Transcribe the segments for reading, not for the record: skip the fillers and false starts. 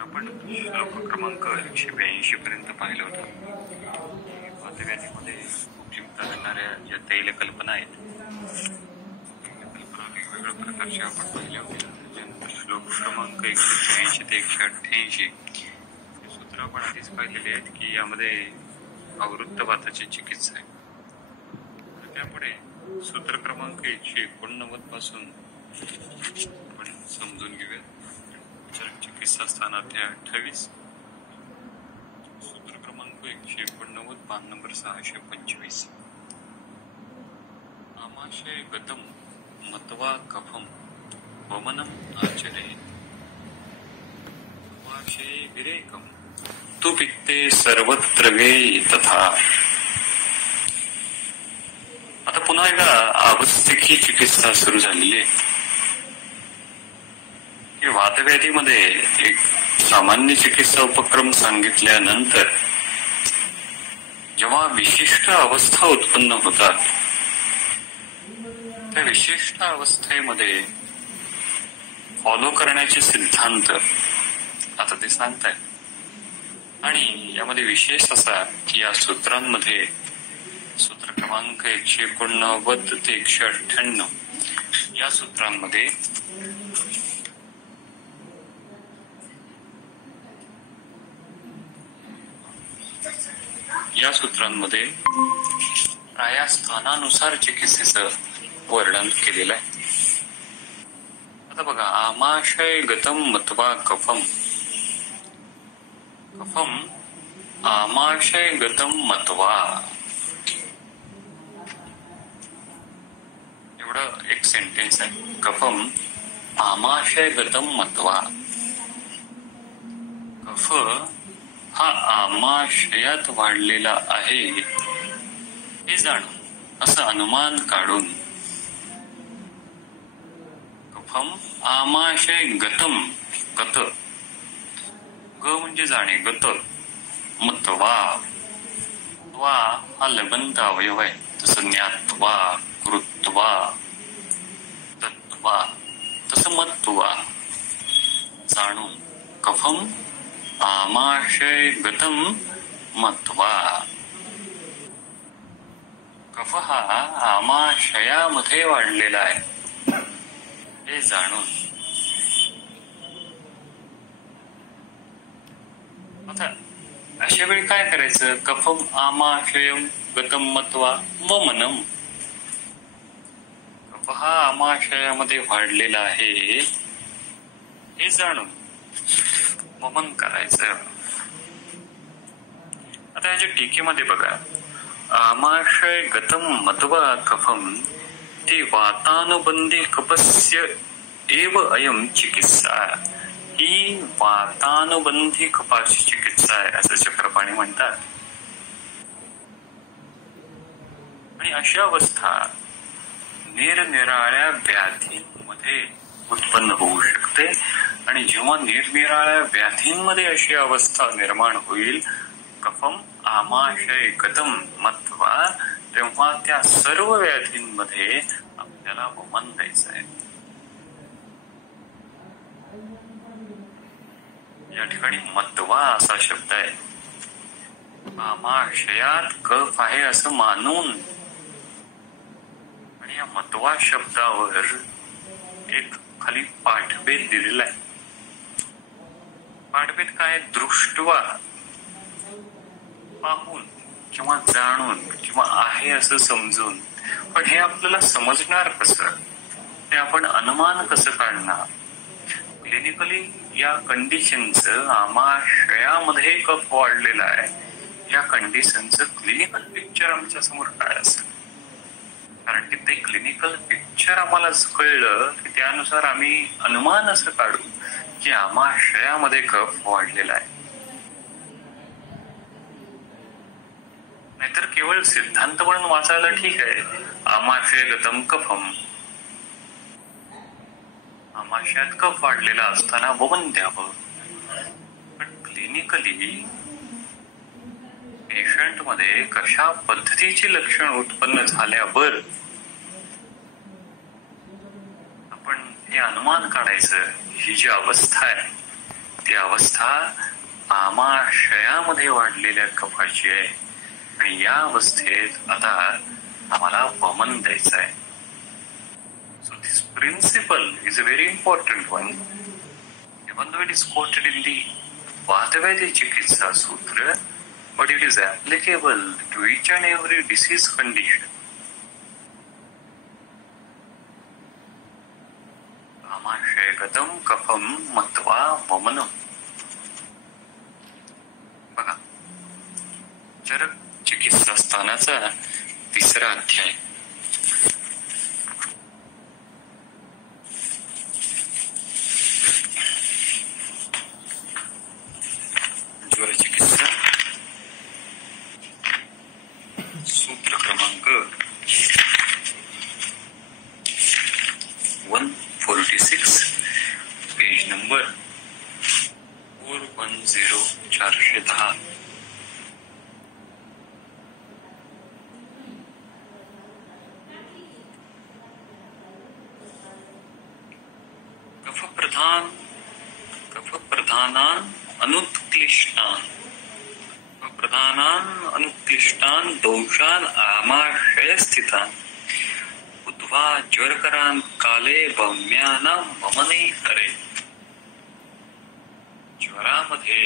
आपण श्लोक क्रमांक 182 पर्यंत पाहिलं होतं. वातव्याधीमध्ये उपयुक्त करणाऱ्या ज्या तैल कल्पना आहेत, कल्पना वेगवेगळ्या प्रकारच्या आपण पाहिल्या होत्या. त्यानंतर श्लोक क्रमांक 183 ते 188 सूत्र आपण आधीच पाहिलेले आहेत की यामध्ये अवृत्तवाताची चिकित्सा आहे. त्यापुढे सूत्र क्रमांक 189 पासून आपण समजून घेऊया. चिकित्सा स्थान अध्याय 28, सूत्र क्रमांक 189, पान नंबर 625. आमाशय गतम मत्वा कफम वमनम आचरे आमाशय विरेकम तु पित्ते सर्वत्र वे तथा. आता पुन्हा एकदा अवस्थेची चिकित्सा सुरू झालेली आहे. वातव्याधीमध्ये एक सामान्य चिकित्सा उपक्रम सांगितल्यानंतर जेव्हा विशिष्ट अवस्था उत्पन्न होतात, त्या विशिष्ट अवस्थेमध्ये फॉलो करण्याचे सिद्धांत आता ते सांगतायत. आणि यामध्ये विशेष असा की या सूत्रांमध्ये सूत्र क्रमांक 189 ते 198 या सूत्रांमध्ये या स्थानानुसार चिकित्सेचं वर्णन केलेलं आहे. आता बघा, आमाशय गतम मत्वा कफम. कफम आमाशय गतम मत्वा, एवढं एक सेंटेन्स आहे. कफम आमाशय गतम मत्वा. कफ हा आमाशयात वाढलेला आहे हे जाणून, असं अनुमान काढून, कफम आमाशय गतम, गत, ग म्हणजे जाणे, गत, मत्वा, त्वा हा लबंत अवयव आहे. तसं ज्ञात्वा, कृत्वा, तत्वा, तसं मत्वा, जाणून. कफम आमाशय गतम मत्वा. कफ हा आमाशयामध्ये वाढलेला आहे हे जाणून. आता अशा वेळी काय करायचं? कफम आमाशयम गतम मत्वा वमनम. कफ हा आमाशयामध्ये वाढलेला आहे हे जाणून वमन करायचं. आता याच्या टीकेमध्ये बघा, आमाशय गतम मत्वा कफम ते वातानुबंधी कपस्य एव अयम चिकित्सा. ही वातानुबंधी कपाची चिकित्सा आहे असं चक्रपाणी म्हणतात. आणि अशी अवस्था निरनिराळ्या व्याधींमध्ये उत्पन्न होऊ शकते. आणि जेव्हा निरनिराळ्या व्याधींमध्ये अशी अवस्था निर्माण होईल, कफम आमाशय गतम मत्वा, तेव्हा त्या सर्व व्याधींमध्ये आपल्याला वमन द्यायचं आहे. या ठिकाणी मत्वा असा शब्द आहे. आमाशयात कफ आहे असं मानून, आणि या मत्वा शब्दावर एक खाली पाठभेद दिलेला आहे. पाठभेद काय? दृष्टवा, पाहून किंवा जाणून किंवा आहे असं समजून. पण हे आपल्याला समजणार कसं? ते आपण अनुमान कसं काढणार? क्लिनिकली या कंडिशनचं, आमाशयामध्ये कफ वाढलेला आहे या कंडिशनचं क्लिनिकल पिक्चर आमच्या समोर काय असेल? कारण की ते क्लिनिकल पिक्चर आम्हाला कळलं की त्यानुसार आम्ही अनुमान असं काढू की आमाशयामध्ये कफ वाढलेला आहे. नाहीतर केवळ सिद्धांत म्हणून वाचायला ठीक आहे, आमाशय गतम कफम, आमाशयात कफ वाढलेला असताना वमन द्यावं. पण क्लिनिकली पेशंट मध्ये कशा पद्धतीची लक्षण उत्पन्न झाल्यावर आपण हे अनुमान काढायचं. ही जी अवस्था आहे ती अवस्था आमाशयामध्ये वाढलेल्या कफाची आहे आणि या अवस्थेत आता आम्हाला वमन द्यायचं आहे. So this principle is a very important one. Even though it is quoted in the वातव्याधी चिकित्सा सूत्र, but it is applicable to each and every disease condition. आमाशयगतम कफम मत्वा वमनम. बघा, चरक चिकित्सा स्थानाचा 3रा अध्याय. ज्वर चिकित्सा सूत्र क्रमांक 146, पेज नंबर 410. कफप्रधानान् अनुत्क्लिष्टान् दोषान् आमाशय स्थितान् उद्वा ज्वरकरान् काले वम्यानां वमने करे. ज्वरामध्ये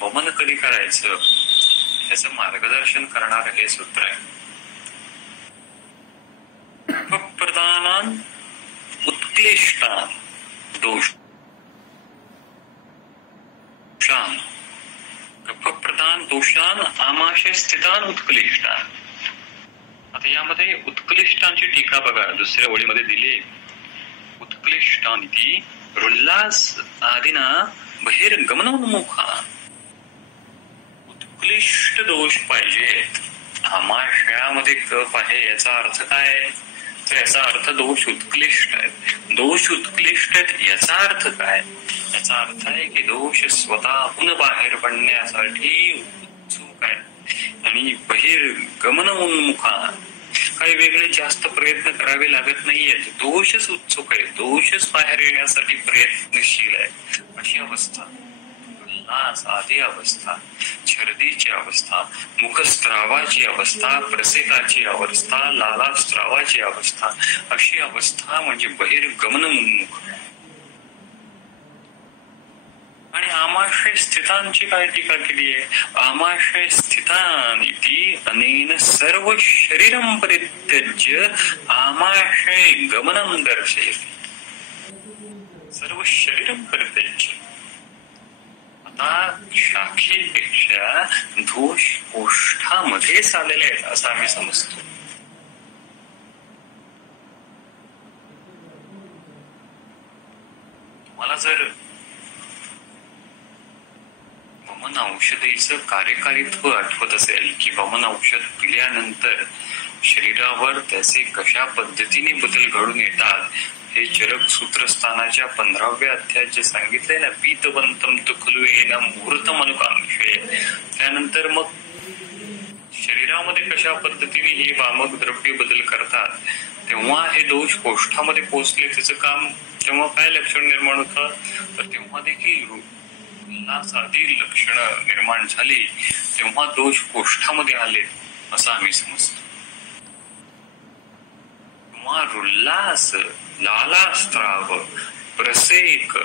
वमन कधी करायचं याचं मार्गदर्शन करणार हे सूत्र आहे. कफप्रधानान् उत्क्लिष्टान् दोषान्, कफप्रधान दोषान आमाशय स्थितान उत्क्लिष्टान. आता यामध्ये उत्क्लिष्टांची टीका बघा, 2ऱ्या ओळीमध्ये दिली. उत्क्लिष्टान इति रुल्लास आदिना बहिर्गमनोन्मुखा. उत्क्लिष्ट दोष पाहिजेत. आमाशयामध्ये कफ आहे याचा अर्थ काय? तर याचा अर्थ दोष उत्कृष्ट आहेत. दोष उत्कृष्ट आहेत याचा अर्थ काय? याचा अर्थ आहे की दोष स्वतःहून बाहेर पडण्यासाठी उत्सुक आहे आणि बहिर्गमन उन्मुखा, काही वेगळे जास्त प्रयत्न करावे लागत नाहीयेत. दोषच उत्सुक आहे, दोषच बाहेर येण्यासाठी प्रयत्नशील आहे. अशी अवस्था, आधी अवस्था, छर्दीची अवस्था, मुखस्त्रावाची अवस्था, प्रसेकाची अवस्था, लालास्त्रावाची अवस्था, अशी अवस्था म्हणजे बहिर्गमन उन्मुख. आणि आमाशय स्थितांची काय टीका केली आहे? आमाशय स्थितान इति अनेन सर्व शरीरं परित्यज्य आमाशय गमनं दर्शयति. सर्व शरीरं परित्यज्य. आता शाखेपेक्षा दोष कोष्ठामध्येच आलेले आहेत असं आम्ही समजतो. तुम्हाला जर वमन औषधीचं कार्यकारित्व आठवत असेल की वमन औषध पिल्यानंतर शरीरावर त्याचे कशा पद्धतीने बदल घडून येतात, हे चरक सूत्रस्थानाच्या 15व्या अध्यायात जे सांगितलंय ना, पीतवंतम तु खलु येन मुहूर्तम अनुकांक्षे, त्यानंतर मग शरीरामध्ये कशा पद्धतीने हे वामक द्रव्य बदल करतात, तेव्हा हे दोष कोष्ठामध्ये पोहोचले. त्याचं काम तेव्हा काय लक्षण निर्माण होतं, तर तेव्हा देखील आदी लक्षणं निर्माण झाली, तेव्हा दोष कोष्ठामध्ये आले असं आम्ही समजतो. तेव्हा रुल्लास, लालास्त्राव, प्रसेक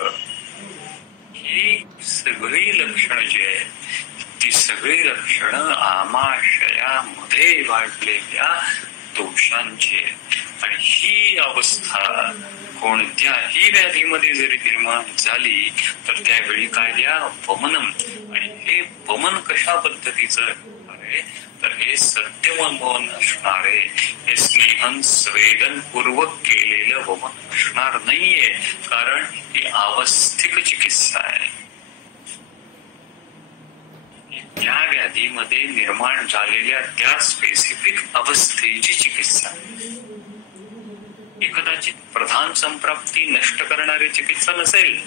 ही सगळी लक्षणं जी आहेत ती सगळी लक्षणं आमाशयामध्ये वाढलेल्या दोषांची आहेत. आणि ही अवस्था कोणत्याही व्याधीमध्ये जरी निर्माण झाली तर त्यावेळी काय द्या? वमनम. आणि हे वमन कशा पद्धतीचं आहे, तर हे सत्यवमन असणारे, हे स्नेहन स्वेदन पूर्वक केलेलं वमन असणार नाहीये, कारण ही अवस्थिक चिकित्सा आहे. त्या व्याधीमध्ये निर्माण झालेल्या त्या स्पेसिफिक अवस्थेची चिकित्सा. ही कदाचित प्रधान संप्राप्ती नष्ट करणारी चिकित्सा नसेल,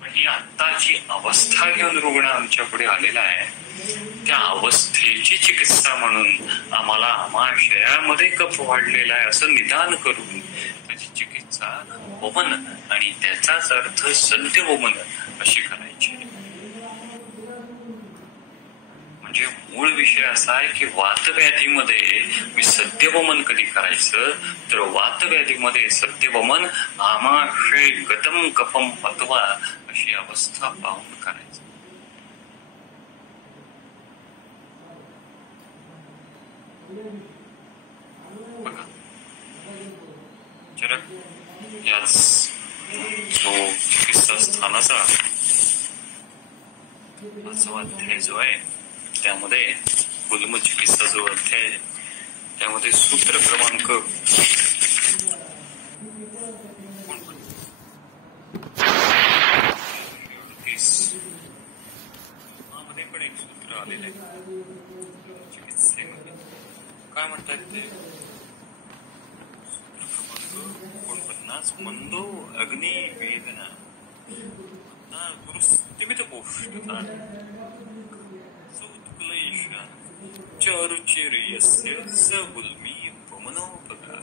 पण ही आत्ताची अवस्था घेऊन रुग्ण आमच्या पुढे आलेला आहे, त्या अवस्थेची चिकित्सा म्हणून आम्हाला आमाशयामध्ये कफ वाढलेला आहे असं निदान करून त्याची चिकित्सा वमन आणि त्याचाच अर्थ सत्य वमन अशी करायची. म्हणजे मूळ विषय असा आहे की वातव्याधीमध्ये मी सत्यवमन कधी करायचं, तर वातव्याधीमध्ये सत्यवमन आमाशय गतम कफम पतवा अशी अवस्था पाहून करायचं. बघा चरक याच जो चिकित्सा स्थानाचा 5वा अध्याय जो आहे त्यामध्ये गुल्म चिकित्सा जो अध्याय त्यामध्ये सूत्र क्रमांक 38 मध्ये पण एक सूत्र आलेलं आहे चिकित्सेमध्ये. काय म्हणतात ते? सूत्र क्रमांक 49 मंदो अग्नि वेदना गुरुस्तिमित पोष्टता चारुचिर्यस्य स गुल्मी वमनोपकार.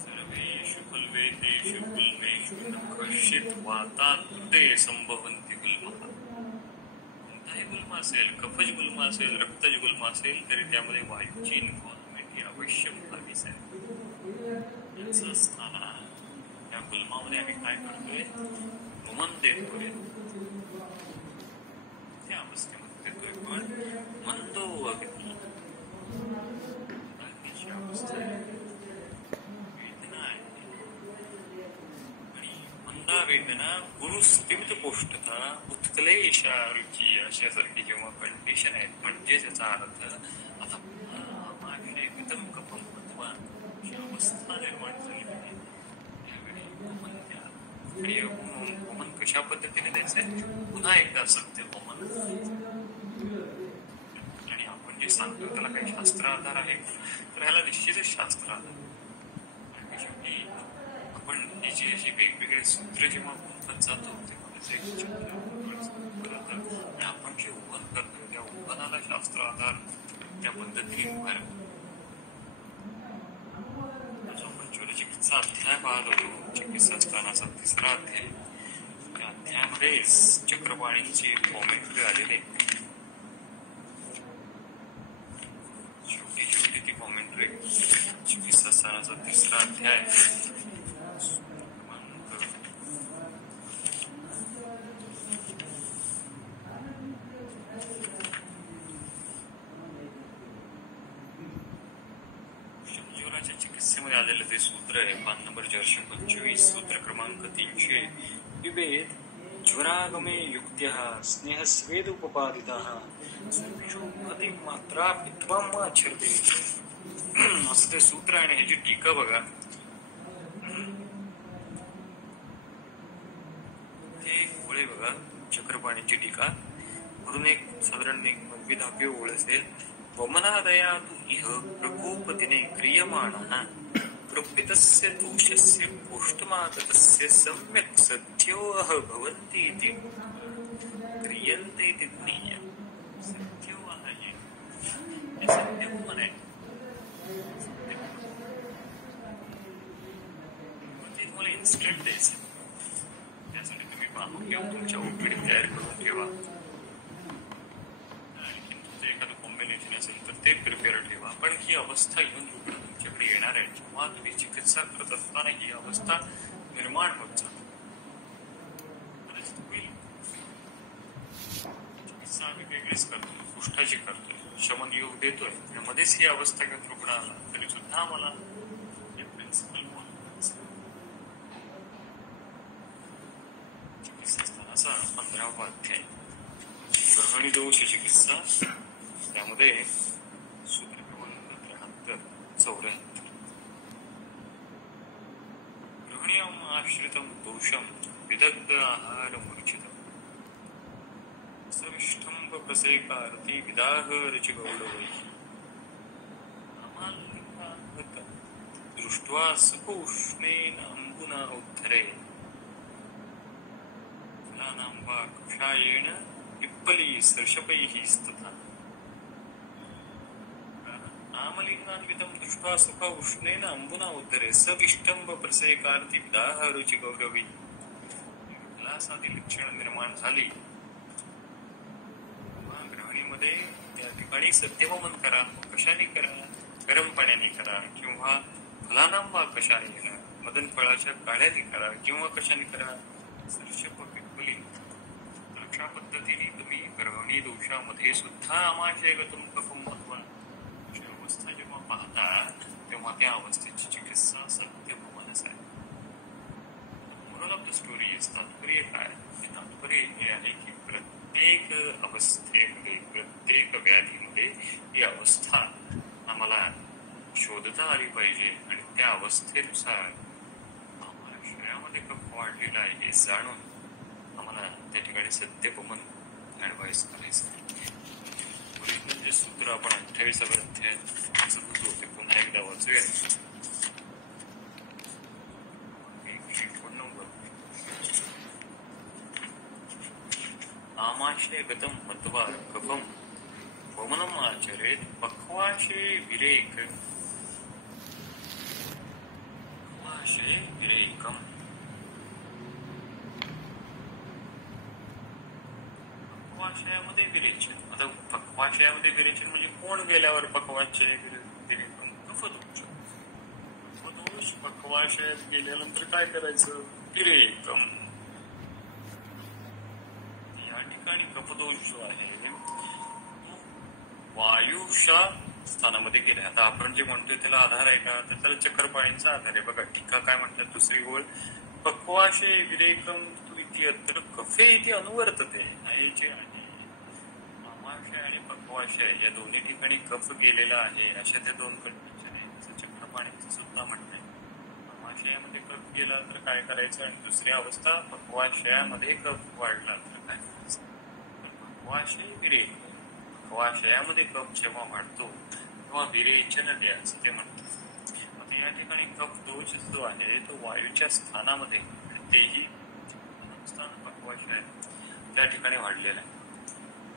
सर्वेषु गुल्मेतेषु गुल्मेषु नखशित वातात्ते संभवन्ति गुल्मः. कोणताही गुल्म असेल, कफज गुल्म असेल, रक्तज गुल्म असेल तरी त्यामध्ये वायूची इन्व्हॉल्वमेंट ही अवश्य भावीच आहे. याचं स्थान त्या गुल्मामध्ये आम्ही काय करतोय? वमन देतोय. त्या अवस्थेमध्ये देतोय. पण मंदो अग्नी अग्नीची अवस्था आहे, वेदना आहे. आणि मंदा वेदना गुरुस्तिमित पोष्टता उत्कलेशा रुची अशासारखी जेव्हा कंडिशन आहेत, म्हणजे त्याचा अर्थ आता मागे वितम कपम अथवा अशी अवस्था निर्माण झाली आहे. आणि वमन कशा पद्धतीने द्यायचंय? पुन्हा एकदा सत्य वमन. आणि आपण जे सांगतो त्याला काही शास्त्र आधार आहे तर ह्याला निश्चितच शास्त्र आधार. आणि शेवटी आपण ही जी अशी वेगवेगळे सूत्र जेव्हा बोलत जातो तेव्हा त्याचे आणि आपण जे वमन करतो त्या वमनाला शास्त्र आधार त्या पद्धतीने उभारतो. चिकित्सा अध्याय पाहत होतो, चिकित्सा स्थानाचा 3रा अध्याय. त्या अध्यायामध्ये चक्रपाणींची कॉमेंट्री आलेली. शेवटी ती कॉमेंट्री चिकित्सा स्थानाचा 3रा अध्याय चिकित्सेमध्ये आलेलं ते सूत्र आहे. पान नंबर 425, सूत्र क्रमांक 300. विवेद ज्वरागमे युक्त्या स्नेह स्वेद उपपादिताः सर्वेषु मात्रा पित्वामाचरते. असं ते सूत्र आहे. ह्याची टीका बघा. ते ओळे बघा, चक्रपाणीची टीका म्हणून एक साधारण 9-10 ओळ असेल. वमनादया तु इह प्रकोपदिने क्रियमाणः प्रपितस्य दोषस्य पोष्टमागतस्य सम्यक् सत्योऽह भवन्ति इति क्रियन्ते इति ज्ञेय. सत्योऽह हे सत्यवमन आहे. ते तुम्हाला इन्स्टंट द्यायचं. त्यासाठी तुम्ही पाहून घेऊन तुमच्या ओपीडी तयार करून ठेवा. असेल तर ते प्रिपेअर ठेवा. पण ही अवस्था घेऊन रुग्ण तुमच्याकडे येणार आहे. जेव्हा तुम्ही चिकित्सा करत असताना ही अवस्था निर्माण होत जाते. चिकित्सा आम्ही वेगळीच करतोय, कुष्ठाची करतोय, शमन योग देतोय. त्यामध्येच ही अवस्था घेऊन रुग्ण आला तरी सुद्धा आम्हाला हे प्रिन्सिपल चिकित्सा स्थानाचा 15वा अध्याय ग्रहणी दोष चिकित्सा. त्यामध्ये सूत्र क्रमांक 73-74. गृहणीयम आश्रितम दोषम विदग्ध आहार मूर्छितम सविष्ठंब प्रसेकारती विदाहरचि गौरवै अमालिकागत दृष्ट्वा सुखोष्णेन अंबुना उद्धरे फलानां वा कषायेण पिप्प पित्तफली सर्षपैः स्तथा आमलिंगान्वितं दृष्ट्वा सुख उष्णेन अंबुना उद्धरे सविष्टंब प्रसेकार्थी विदाह रुचि गौरवी. विलासादी लक्षण निर्माण झाली. ग्रहणीमध्ये त्या ठिकाणी सत्यवमन करा. कशाने करा? गरम पाण्याने करा किंवा फलानांबा कशाने करा, मदन फळाच्या काढ्याने करा किंवा कशाने करा. सर्षप पिप्पली अशा पद्धतीने तुम्ही ग्रहणी दोषामध्ये सुद्धा आमाशयगतम कफम महत्व अशी अवस्था जेव्हा पाहता तेव्हा त्या अवस्थेची चिकित्सा सत्यवमनच आहे. मोरल ऑफ द स्टोरी तात्पर्य काय? तात्पर्य हे आहे की प्रत्येक अवस्थेमध्ये, प्रत्येक व्याधीमध्ये ही अवस्था आम्हाला शोधता आली पाहिजे आणि त्या अवस्थेनुसार आम्हाला शरीरामध्ये कफ वाढलेला आहे हे जाणून आम्हाला त्या ठिकाणी सत्यवमन ऍडवाइस करायचं. ओरिजिनल जे सूत्र आपण 28व्या अध्यायात होतो ते पुन्हा एकदा वाचूया. आमाशय गतम मत्वा कफम वमनम आचरेत पक्वाशे विरेक पक्वाशे विरेकम. पक्वाशयामध्ये विरेचन. आता पक्वाशयामध्ये विरेचन म्हणजे कोण गेल्यावर पक्वाशय विरेकम? कफदोष. कफदोष पक्वाशयात गेल्यानंतर काय करायचं? विरेकम. या ठिकाणी कफदोष जो आहे वायुशा स्थानामध्ये गेले. आता आपण जे म्हणतोय त्याला आधार आहे का? तर त्याला चक्रपाणींचा आधार आहे. बघा टीका काय म्हणतात दुसरी ओळ, पक्वाशे विरेकम तू इति अत्र कफे इति अनुवर्तते. हे जे आहे आमाशय आणि पक्वाशय या दोन्ही ठिकाणी कफ गेलेला आहे अशा त्या दोन कंडिशन आहेत. चक्रपाणींचं सुद्धा म्हणणं आहे आमाशयामध्ये कफ गेला तर काय करायचं आणि दुसरी अवस्था पक्वाशयामध्ये कफ वाढला तर काय करायचं. पक्वाशय विरेक, पक्वाशयामध्ये कफ जेव्हा वाढतो तेव्हा विरेचन द्या असं ते म्हणतात. आता या ठिकाणी कफ दोष जो आहे तो वायूच्या स्थानामध्ये तेही स्थान पक्वाशय त्या ठिकाणी वाढलेला आहे.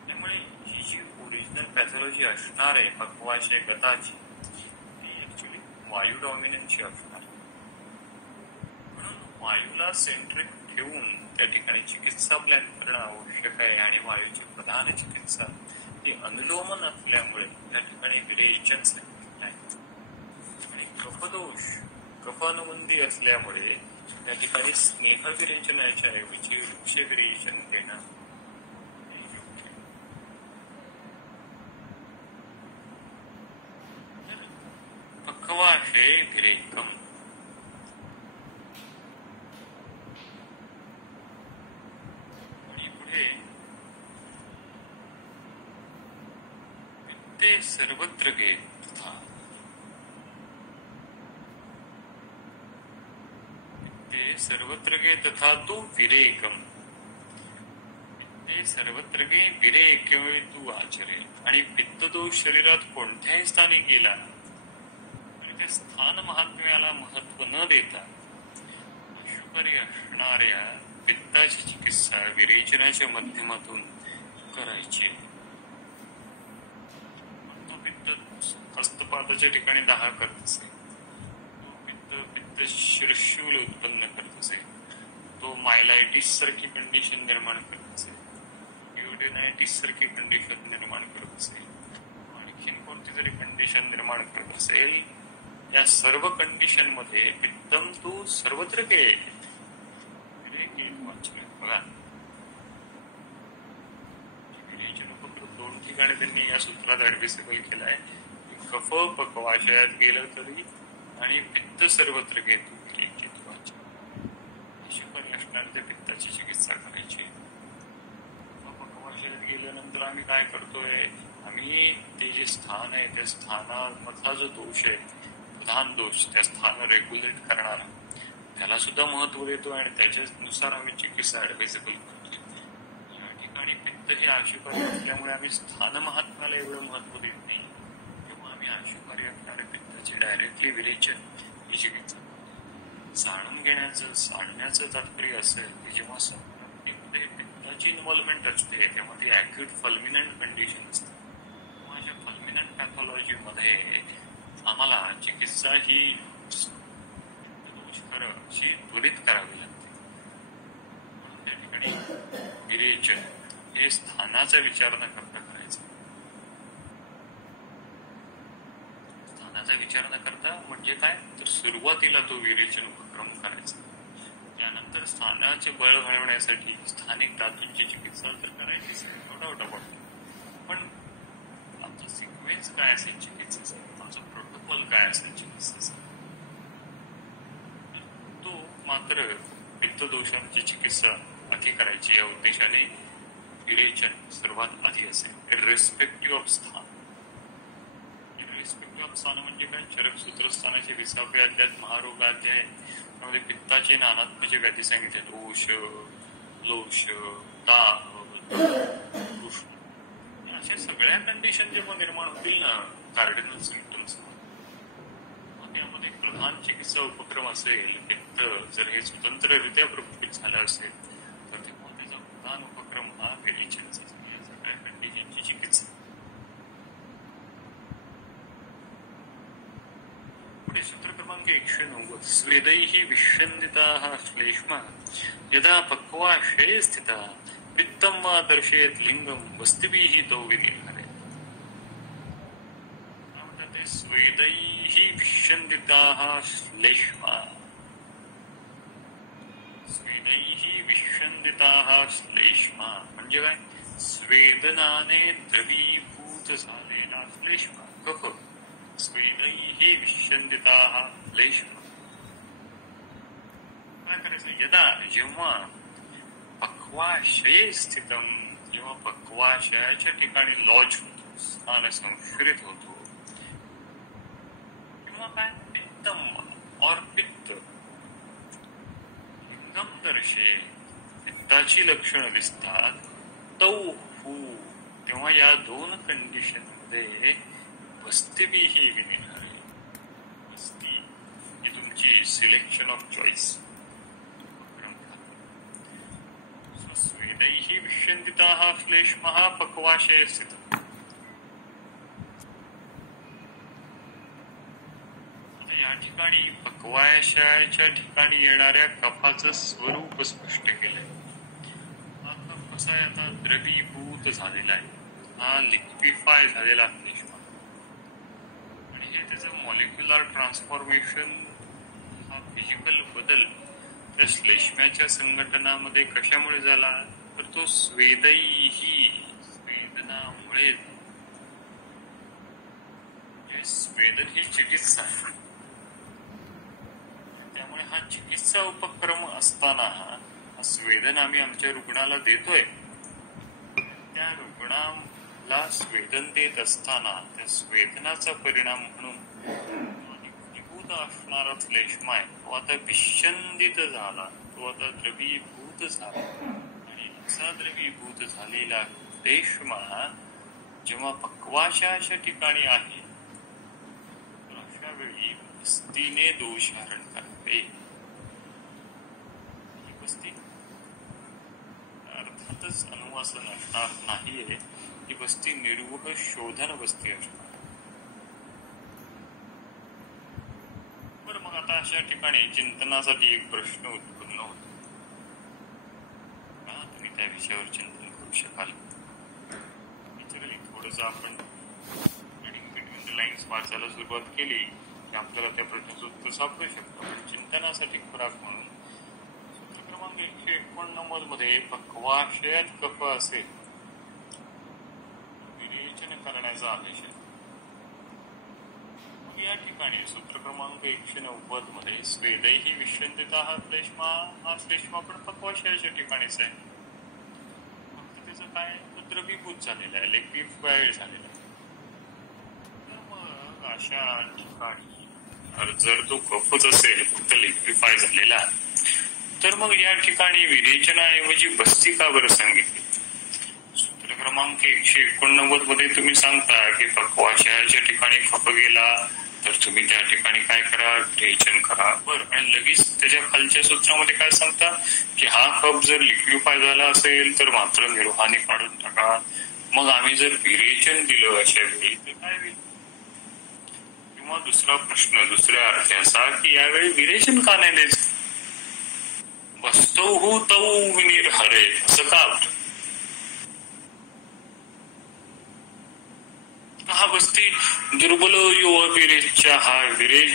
त्यामुळे ही जी ओरिजिनल पॅथॉलॉजी असणार आहे पक्वाशय गताची ती ऍक्च्युली वायू डॉमिनन्सची असणार. म्हणून वायूला सेंट्रिक ठेवून त्या ठिकाणी चिकित्सा प्लॅन करणं आवश्यक आहे आणि वायूची प्रधान चिकित्सा ही अनुलोमन असल्यामुळे त्या ठिकाणी विरेचन सांगितलं आहे. आणि कफदोष कफानुबंधी असल्यामुळे त्या ठिकाणी स्नेह विरेचनाच्या ऐवजी वृक्ष विरेचन देणं. पक्वाशे विरेकम. आणि पुढे ते सर्वत्र गे तथा ते सर्वत्र गे तथा तू विरेकम. ते सर्वत्र गे विरेक तू आचरेल. आणि पित्तदोष शरीरात कोणत्याही स्थानी गेला आणि त्या स्थान महात्म्याला महत्व न देता अशुकारी असणाऱ्या पित्ताची चिकित्सा विरेचनाच्या माध्यमातून करायची. हस्तपादाच्या ठिकाणी दाह करत असे, तो पित्त शिरशूल उत्पन्न करत असे, तो मायलायटिस सारखी कंडिशन निर्माण करत असे, ड्युडेनायटिस सारखी कंडिशन निर्माण करत असेल, आणखीन कोणती जरी कंडिशन निर्माण करत असेल, या सर्व कंडिशन मध्ये पित्तम तू सर्वत्र के बघा. दोन ठिकाणी त्यांनी या सूत्रात ऍडमिसिबल केलाय. कफ पक्वाशयात गेलं तरी आणि पित्त सर्वत्र घेतो अशी पण असणार त्या पित्ताची चिकित्सा करायची. पक्वाशयात गेल्यानंतर आम्ही काय करतोय, आम्ही ते जे स्थान आहे त्या स्थानामधला जो दोष आहे प्रधान दोष, त्या स्थान रेग्युलेट करणारा त्याला सुद्धा महत्व देतो आणि त्याच्यानुसार आम्ही चिकित्सा ऍडवाइजेबल करतोय. या ठिकाणी पित्त हे आशुकारी असल्यामुळे आम्ही स्थान महात्म्याला एवढं महत्व देत नाही. तेव्हा आम्ही आशुकारी असणाऱ्या पित्ताची डायरेक्टली विरेचन ही चिकित्सा जाणून घेण्याचं सांगण्याचं तात्पर्य असेल की जेव्हा संपत्तीमध्ये पित्त रक्ताची इन्व्हॉल्वमेंट असते तेव्हा ती ऍक्यूट फल्मिनंट कंडिशन असते. अशा फल्मिनंट पॅथॉलॉजी मध्ये आम्हाला चिकित्सा ही अशी त्वरित करावी लागते. त्या ठिकाणी विरेचन हे स्थानाचा विचार न करता करायचं. स्थानाचा विचार न करता म्हणजे काय तर सुरुवातीला तो विरेचन उपक्रम करायचा. त्यानंतर स्थानाचे बळ घालवण्यासाठी स्थानिक धातूंची चिकित्सा तर करायचीच नो डाऊट अबाउट. पण आमचा सिक्वेन्स काय असेल चिकित्सेचा, आमचा प्रोटोकॉल काय असेल चिकित्सेचा, तो मात्र पित्तदोषांची चिकित्सा आधी करायची या उद्देशाने विरेचन सर्वात आधी असेल. इर्रिस्पेक्टिव्ह ऑफ स्थान. इर्रिस्पेक्टिव्ह ऑफ स्थान म्हणजे काय, चरक सूत्रस्थानाचे 20वे अध्यायात महारोगाध्याय त्यामध्ये पित्ताचे नानात्मचे व्याधी सांगितले. दोष, लोष, ताप, उष्ण अशा सगळ्या कंडिशन जेव्हा निर्माण होतील ना कार्डिनल सिम्पटम्स, त्यामध्ये प्रधान चिकित्सा उपक्रम असेल पित्त जर हे स्वतंत्ररित्या प्रकोपित झालं असेल तर तेव्हा त्याचा प्रधान उपक्रम हा विरेचनचा. या सगळ्या कंडिशनची चिकित्सा. पुढे सूत्र क्रमांक 190. स्वेदैः विष्यन्दिताः श्लेष्मा यदा पक्वाशये स्थिता पित्तं वा दर्शयेत् लिंगं वस्तिभिः तौ विनिर्हरेत्. ते स्वेदैः विष्यन्दिताः श्लेष्मा. स्वेदैः विष्यन्दिताः श्लेष्मा म्हणजे काय, स्वेदनाने द्रवीभूत झालेला श्लेष्मा कफ. स्वेदैः विष्यन्दिताः श्लेष्मा. काय करायचं, यदा जेव्हा पक्वाशये स्थितम, जेव्हा पक्वाशयाच्या ठिकाणी लॉज होतो, स्थान संश्रित होतो, काय पित्तम और पित्त लिंगम दर्शे पित्ताची लक्षणं दिसतात. तौहू तेव्हा या दोन कंडिशन मध्ये वस्तिभिही विनिर्हरे. वस्ती ही तुमची सिलेक्शन ऑफ चॉईस. स्वेदैः विष्यन्दिताः श्लेष्मः पक्वाशये स्थितः. या ठिकाणी पक्वाशयाच्या ठिकाणी येणाऱ्या कफाचं स्वरूप स्पष्ट केलंय. हा कफ कसा आहे, आता द्रवीभूत झालेला आहे, हा लिक्विफाय झालेला श्लेष्मा. आणि हे त्याचं मॉलिक्युलर ट्रान्सफॉर्मेशन, हा फिजिकल बदल त्या श्लेष्म्याच्या संघटनामध्ये कशामुळे झाला तर तो स्वेदैही स्वेदनामुळे. स्वेदन ही चिकित्सा आहे. त्यामुळे हा चिकित्सा उपक्रम असताना हा स्वेदन आम्ही आमच्या रुग्णाला देतोय. त्या रुग्णाला स्वेदन देत असताना त्या स्वेदनाचा परिणाम म्हणून निभूत असणारा श्लेष्मा आहे तो आता विष्यंदित झाला, तो आता द्रवीभूत झाला. आणि असा द्रवीभूत झालेला श्लेष्मा जेव्हा पक्वाशयाच्या ठिकाणी आहे अशा वेळी वस्तीने दोषहरण करते. ही वस्ती अर्थातच अनुवासन असणार नाहीये, ही वस्ती निर्वह शोधन वस्ती असणार. बरं, मग आता अशा ठिकाणी चिंतनासाठी एक प्रश्न उत्पन्न होतो. तुम्ही त्या विषयावर चिंतन करू शकाल. नेचरली थोडस आपण बिटवीन द लाईन्स वाचायला सुरुवात केली की आपल्याला त्या प्रश्नाचं उत्तर सापडू शकतं. पण चिंतनासाठी खुराक म्हणून सूत्र क्रमांक 189 मध्ये पक्वाशयात कफ असेल विरेचन करण्याचा आदेश आहे. मग या ठिकाणी सूत्र क्रमांक 190 मध्ये स्वेदैः विष्यन्दिताः श्लेष्मा, हा श्लेष्मा पण पक्वाशयाच्या ठिकाणीच आहे. फक्त त्याचं काय द्रवीभूत झालेलं आहे, लिक्विफाईड झालेलं आहे. तर मग अशा ठिकाणी जर तो कफच असेल फक्त लिक्विफाय झालेला तर मग या ठिकाणी विरेचनाऐवजी बस्ती का बरं सांगितली. सूत्र क्रमांक 189 मध्ये तुम्ही सांगता की पक्वाशयाच्या ठिकाणी कफ गेला तर तुम्ही त्या ठिकाणी काय करा, विरेचन करा. बरं, आणि लगेच त्याच्या खालच्या सूत्रामध्ये काय सांगतात की हा कप जर लिक्विफाय झाला असेल तर मात्र निर्वाहाने काढून टाका. मग आम्ही जर विरेचन दिलं अशा वेळी तर काय होईल? किंवा दुसरा प्रश्न दुसऱ्या अर्थी असा की यावेळी विरेचन का नाही द्यायचं? वस्तौ तौ विनिर्हरे असं का? हा वस्ती दुर्बल युवा विरेच्या हा विरेज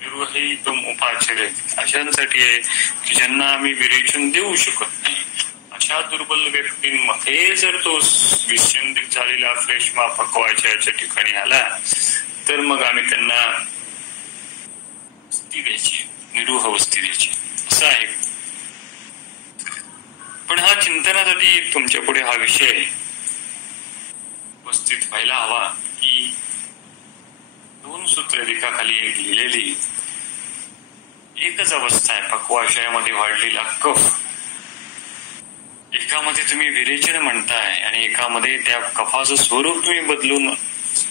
निर्वहितम उपाचरे अशांसाठी आहे की ज्यांना आम्ही विरेचन देऊ शकत नाही. अशा दुर्बल व्यक्तींमध्ये जर तो विस्यंदित झालेला फ्लेश्मा पकवायच्या ठिकाणी आला तर मग आम्ही त्यांना वस्ती द्यायची, निरूह वस्ती द्यायची असं आहे. पण हा चिंतनासाठी तुमच्या पुढे हा विषय उपस्थित व्हायला हवा की 2 सूत्ररेखाखाली एक लिहिलेली एकच अवस्था आहे पक्वाशयामध्ये वाढलेला कफ. एकामध्ये तुम्ही विरेचन म्हणताय आणि एकामध्ये त्या कफाचं स्वरूप तुम्ही बदलून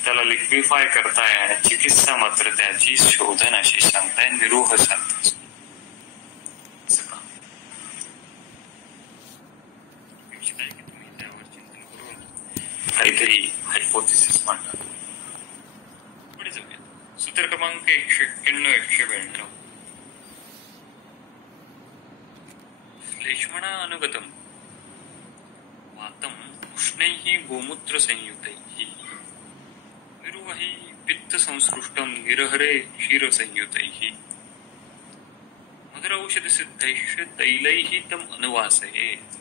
त्याला लिक्विफाय करताय आणि चिकित्सा मात्र त्याची शोधन अशी सांगताय, निरूह सांगताय. काहीतरी हायपोथेसिस मांडा. पुढे जाऊया. सूत्र क्रमांक 191-192. श्लेष्मणा अनुगतम वातम उष्णैः गोमूत्र संयुतैः निरुवहि पित्त संसृष्टम निरहरे क्षीर संयुतैः मधुरौषध सिद्धैः तैलैः तम अनुवासयेत्.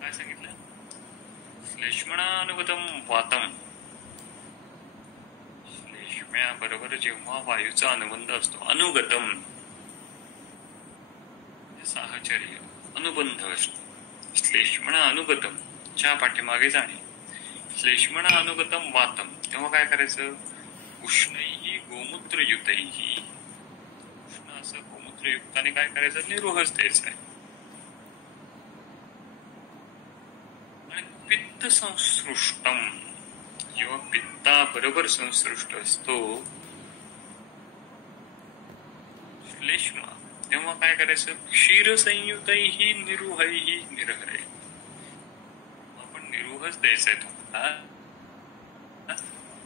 काय सांगितलं? श्लेष्मणानुगतम वातम, श्लेष्म्याबरोबर जेव्हा वायूचा अनुबंध असतो, अनुगतम साहचर्य अनुबंध असतो. श्लेष्मणा अनुगतम च्या पाठीमागे जाणे. श्लेष्मणा अनुगतम वातम तेव्हा काय करायचं? उष्णैः गोमूत्रयुतैः, उष्ण असं गोमूत्रयुक्ताने काय करायचं? निरोहच द्यायचं आहे. पित्त संसृष्टम जेव्हा पित्ता बरोबर संसृष्ट असतो श्लेष्मा तेव्हा काय करायचं? क्षीर संयुतैः निरुहैः निरहरे. आपण निरुहच द्यायचा आहे तुम्हाला,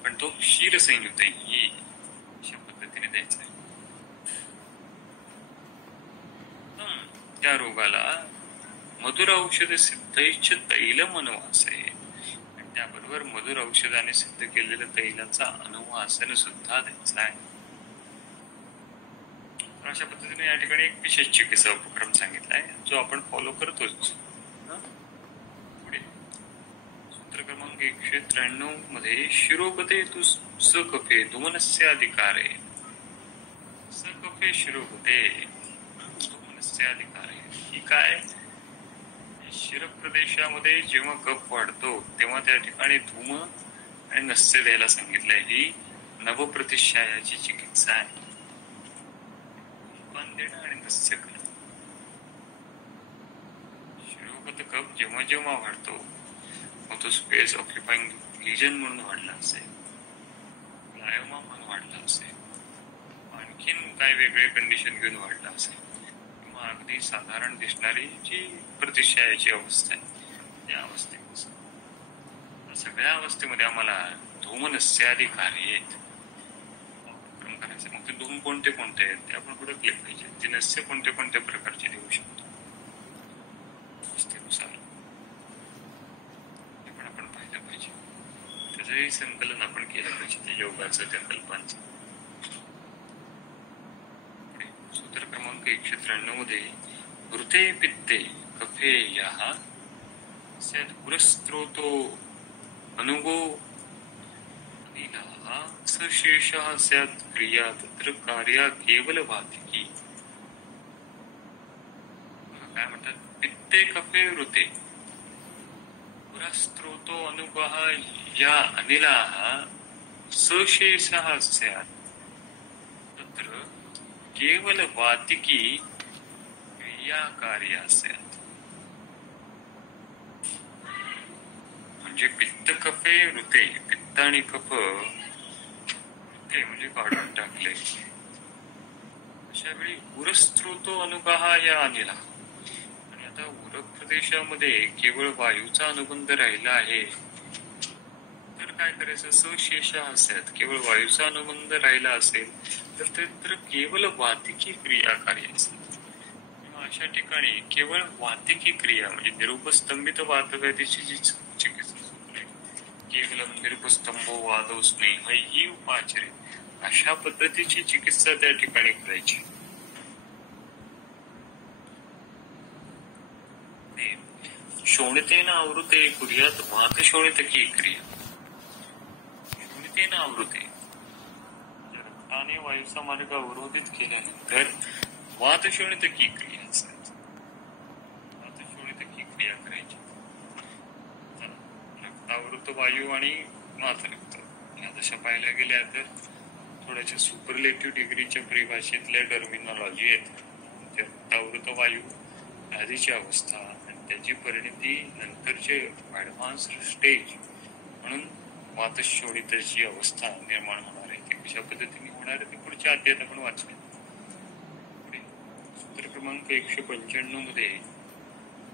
पण तो क्षीर संयुतैः अशा पद्धतीने द्यायचा आहे. त्या रोगाला मधुर औषध सिद्धैश्च तैलम अनुवासय, आणि त्याबरोबर मधुर औषधाने सिद्ध केलेल्या तैलाचा अनुवासन सुद्धा द्यायचा आहे. अशा पद्धतीने या ठिकाणी एक विशेष चिकित्सा उपक्रम सांगितलाय जो आपण फॉलो करतोच. पुढे सूत्र क्रमांक 193 मध्ये शिरोगते तु सकफे धुमनस्य अधिकारे, सकफे शिरोगते धुमनस्य अधिकारे ही काय? शिरप्रदेशामध्ये जेव्हा कफ वाढतो तेव्हा त्या ठिकाणी धूम आणि नस्य द्यायला सांगितलंय. ही नवप्रतिशायाची चिकित्सा आहे. धूमपान देणं आणि नस्य करणं. शिरोगत कफ जेव्हा जेव्हा वाढतो मग तो स्पेस ऑक्युपाईंग लिजन म्हणून वाढला असेल, लायोमा म्हणून वाढला असेल, आणखीन काय वेगळे कंडिशन घेऊन वाढला असेल, अगदी साधारण दिसणारी जी प्रतिशयाची अवस्था आहे त्या अवस्थेत सगळ्या अवस्थेमध्ये आम्हाला धूमनस्यादी कार्य उपक्रम करायचे. मग ते धूम कोणते कोणते आहेत ते आपण पुढे क्लिक पाहिजे. ते नस्य कोणत्या कोणत्या प्रकारचे देऊ शकतो अवस्थेनुसार हे पण आपण पाहिलं पाहिजे. त्याचंही संकलन आपण केलं पाहिजे त्या योगाचं, त्या कल्पांचं. सूत्र क्रमांक 193 मध्ये वृते पित्ते कफे याः स्यात् पुरस्त्रोतो अनुगो अनिलः सशेषः स्यात् क्रिया तत्र कार्या केवल वातिकी. काय म्हणतात? पित्ते कफे वृते पुरस्त्रोतो अनुगः या अनिलः सशेषः स्यात् तत्र केवल वातिकी क्रिया कार्य स्यात्. म्हणजे पित्त कफे ऋते, पित्त आणि कफ ऋते म्हणजे काढून टाकले अशा वेळी उरस्त्रोतो अनुगाह या अनिला. आणि आता उरक प्रदेशामध्ये केवळ वायूचा अनुबंध राहिला आहे, तर काय करायचं? सशेष असत केवळ वायूचा अनुबंध राहिला असेल तर ते तर केवळ वातिकी क्रिया कार्य असेल. अशा ठिकाणी केवळ वातिकी क्रिया म्हणजे निरुपस्तंभित वातव्याधीची जी चिकित्सा केवळ निरुपस्तंभो वादो स्नेह ही उपाचारे अशा पद्धतीची चिकित्सा त्या ठिकाणी करायची. शोणितेन आवृते कुर्यात वात शोणितकी क्रिया. शोणितेन आवृते रक्ताने वायूचा मार्ग अवरोधित केल्यानंतर वात शोणितकी क्रिया असतात. वात शोणितकी क्रिया करायची. रक्तावृत वायू आणि वात रक्त या दशा पाहायला गेल्या तर थोड्याशा सुपरलेटिव्ह डिग्रीच्या परिभाषेतल्या टर्मिनॉलॉजी आहेत. रक्तावृत वायू आधीची अवस्था आणि त्याची परिणती नंतरचे ऍडव्हान्स्ड स्टेज म्हणून वातशोणितची अवस्था निर्माण होणार आहे. ती कशा पद्धतीने होणार आहे ते पुढच्या अध्यायात आपण वाचूया. सूत्र क्रमांक 195 मध्ये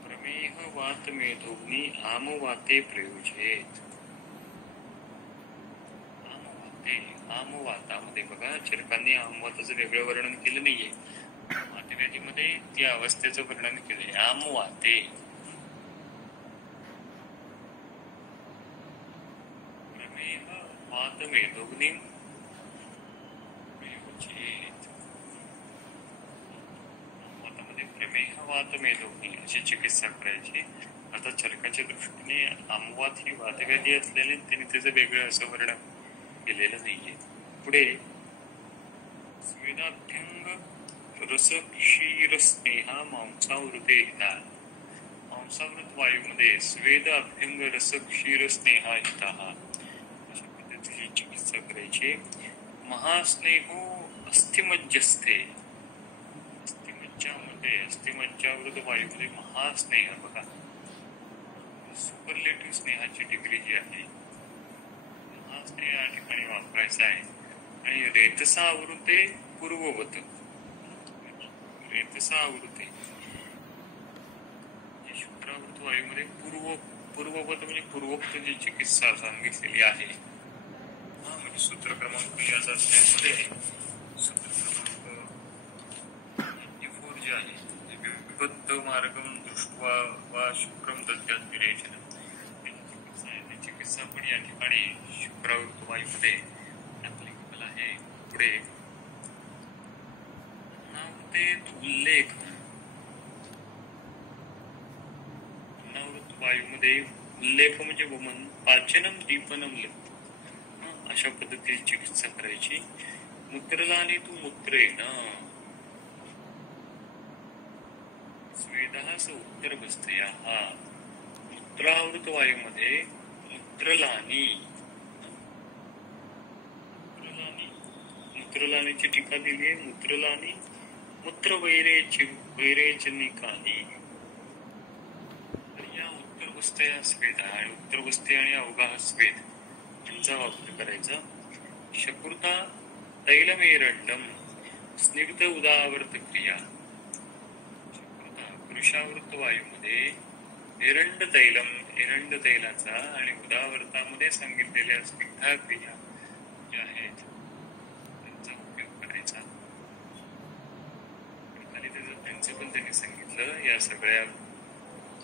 प्रमेह वात मेधोग्नी आम वाते प्रयोजेत. आम वातामध्ये बघा चरकांनी आमवाताचं वेगळं वर्णन केलं नाहीये. मातव्याधीमध्ये त्या अवस्थेचं वर्णन केलंय. आम वाते प्रमेह वात मेधोग्नी प्रयोजेत. वातामध्ये प्रमेह वात मेधोग्नी अशी चिकित्सा करायची. आता चरकाच्या दृष्टीने आमवात ही वातव्याधी असल्याने त्यांनी त्याचं वेगळं असं वर्णन केलेलं नाहीये. पुढे स्वेदाभ्यंग रस क्षीर स्नेहा मांसावृते हिता. मांसावृत वायूमध्ये स्वेद अभ्यंग रस क्षीर स्नेहा हिता अशा पद्धतीची चिकित्सा करायची. महास्नेहो अस्थिमज्जस्थे. अस्थिमज्जावृत वायूमध्ये महास्नेह बघा सुपरलेटिव्ह स्नेहाची डिग्री जी आहे स्नेह या ठिकाणी वापरायचा आहे. आणि रेतसावृते पूर्ववत. रेतसावृते शुक्रावृत वायूमध्ये पूर्ववत म्हणजे पूर्वोक्त जी चिकित्सा सांगितलेली आहे. म्हणजे सूत्र क्रमांक याचा अध्यायामध्ये सूत्र क्रमांक 94 जे आहे विबद्ध मार्गम दृष्ट्वा वा शुक्रम दद्यात विरेचन चिकित्सा पण या ठिकाणी शुक्रावृत वायूमध्ये ऍप्लिकेबल आहे. पुढे उल्लेख अनावृत वायूमध्ये उल्लेख म्हणजे वमन पाचनम दीपनम अशा पद्धतीची चिकित्सा करायची. मूत्रलाने तू मूत्रेण स्वेदः उत्तर बसतया. हा मूत्रावृत वायूमध्ये मूत्रलानीची टीका दिली आहे. मूत्रलानी मूत्र वैरेचनिकानी. या उत्तरबस्त्या स्वेद आणि उत्तरबस्ते आणि अवगाह स्वेद यांचा वापर करायचा. शकुर्ता तैलमेरंडम स्निग्ध उदावर्त क्रिया. पुरुषावृत वायूमध्ये एरंड तैलाचा आणि उदावर्तामध्ये सांगितलेल्या स्निग्धा क्रिया ज्या आहेत त्यांचा उपयोग करायचा. खाली त्यांचं पण त्यांनी सांगितलं या सगळ्या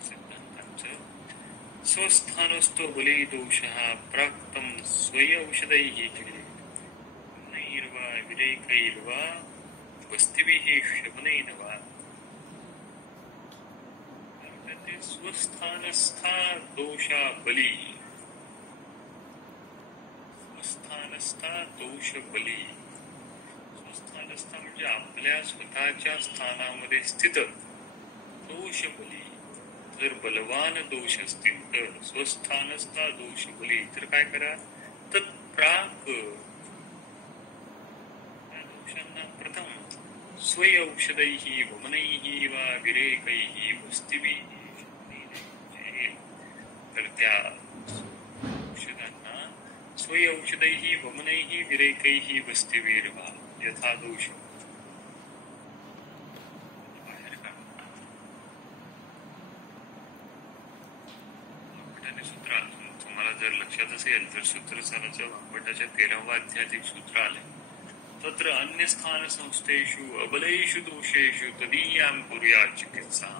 सिद्धांतांचं. स्वस्थानस्तो बली दोषः प्राक्तम स्वय औषधैः नैर्वा विरेकैर्वा वस्तिभिः शमनैः वा. स्वस्थानस्था दोषा बली. स्वस्थानस्था दोष बली. स्वस्थानस्था म्हणजे आपल्या स्वतःच्या स्थानामध्ये स्थित दोष बली. जर बलवान दोष असतील तर स्वस्थानस्था दोष बली तर काय करा तत्प्राक त्या दोषांना प्रथम स्वय औषधैः वमनैः वा विरेकैः वस्तिभिः तर त्या औषधांना स्वय औषधैः वमनैः विरेकैः वस्तिभिर्वा यथा दोष असेल तर सूत्रसाराच्या भागवताच्या 13व्या अध्यायात सूत्र आले. तत्र अन्य स्थान संस्थेषु अबलेषु दोषेषु तदीयां कुर्यात् चिकित्सा.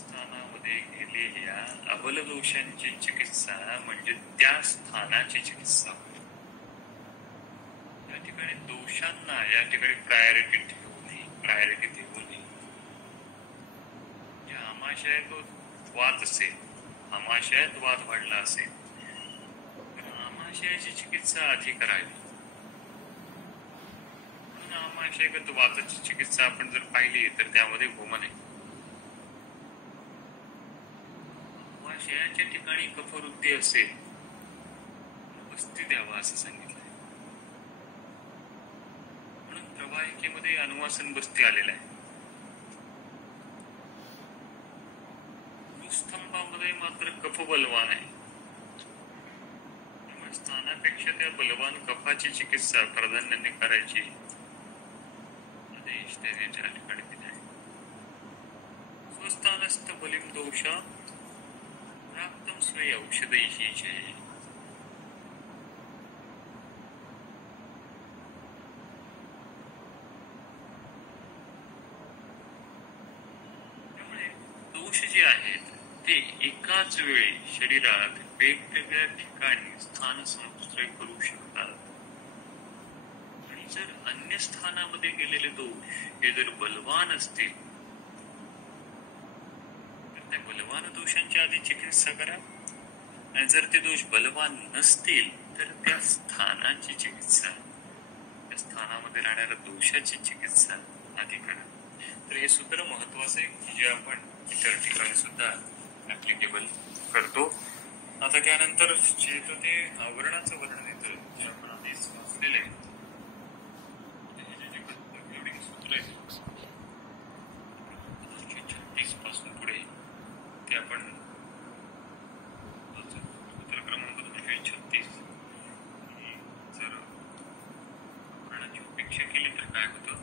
स्थानामध्ये गेलेल्या अबल दोषांची चिकित्सा म्हणजे त्या स्थानाची चिकित्सा. या ठिकाणी दोषांना या ठिकाणी प्रायोरिटी देऊ नये. या आमाशयात वाद असेल, आमाशयात वाद वाढला असेल तर आमाशयाची चिकित्सा आधी करावी. म्हणून आमाशयगत वादाची चिकित्सा आपण जर पाहिली तर त्यामध्ये होम नाही. आमाशयाच्या ठिकाणी कफवृद्धी असेल बस्ती द्यावा असं सांगितलंय. म्हणून प्रवाहिकेमध्ये अनुवासन बस्ती आलेला आहे. स्तंभामध्ये मात्र कफ बलवान आहे. त्यामुळे स्थानापेक्षा त्या बलवान कफाची चिकित्सा प्राधान्याने करायची आदेश त्याच्या ठिकाणी दिला आहे. स्वस्थानस्थ बलिम दोषा प्राप्तम स्वय औषधैहि जय. त्यामुळे दोष जे आहेत ते एकाच वेळी शरीरात वेगवेगळ्या ठिकाणी स्थान संश्रय करू शकतात. आणि जर अन्य स्थानामध्ये गेलेले दोष हे जर बलवान असतील तर त्या बलवान दोषांची आधी चिकित्सा करा. आणि जर ते दोष बलवान नसतील तर त्या स्थानाची चिकित्सा, त्या स्थानामध्ये राहणाऱ्या दोषाची चिकित्सा आधी करा. तर हे सूत्र महत्वाचं आहे जे आपण इतर ठिकाणी सुद्धा ऍप्लिकेबल करतो. आता त्यानंतर जे येतं ते आवरणाचं वर्णन येतं जे आपण आधीच वाचलेलं आहे. एवढी सूत्र आहे 236 पासून पुढे ते आपण सूत्र क्रमांक 236 जर वर्णाची उपेक्षा केली तर काय होतं.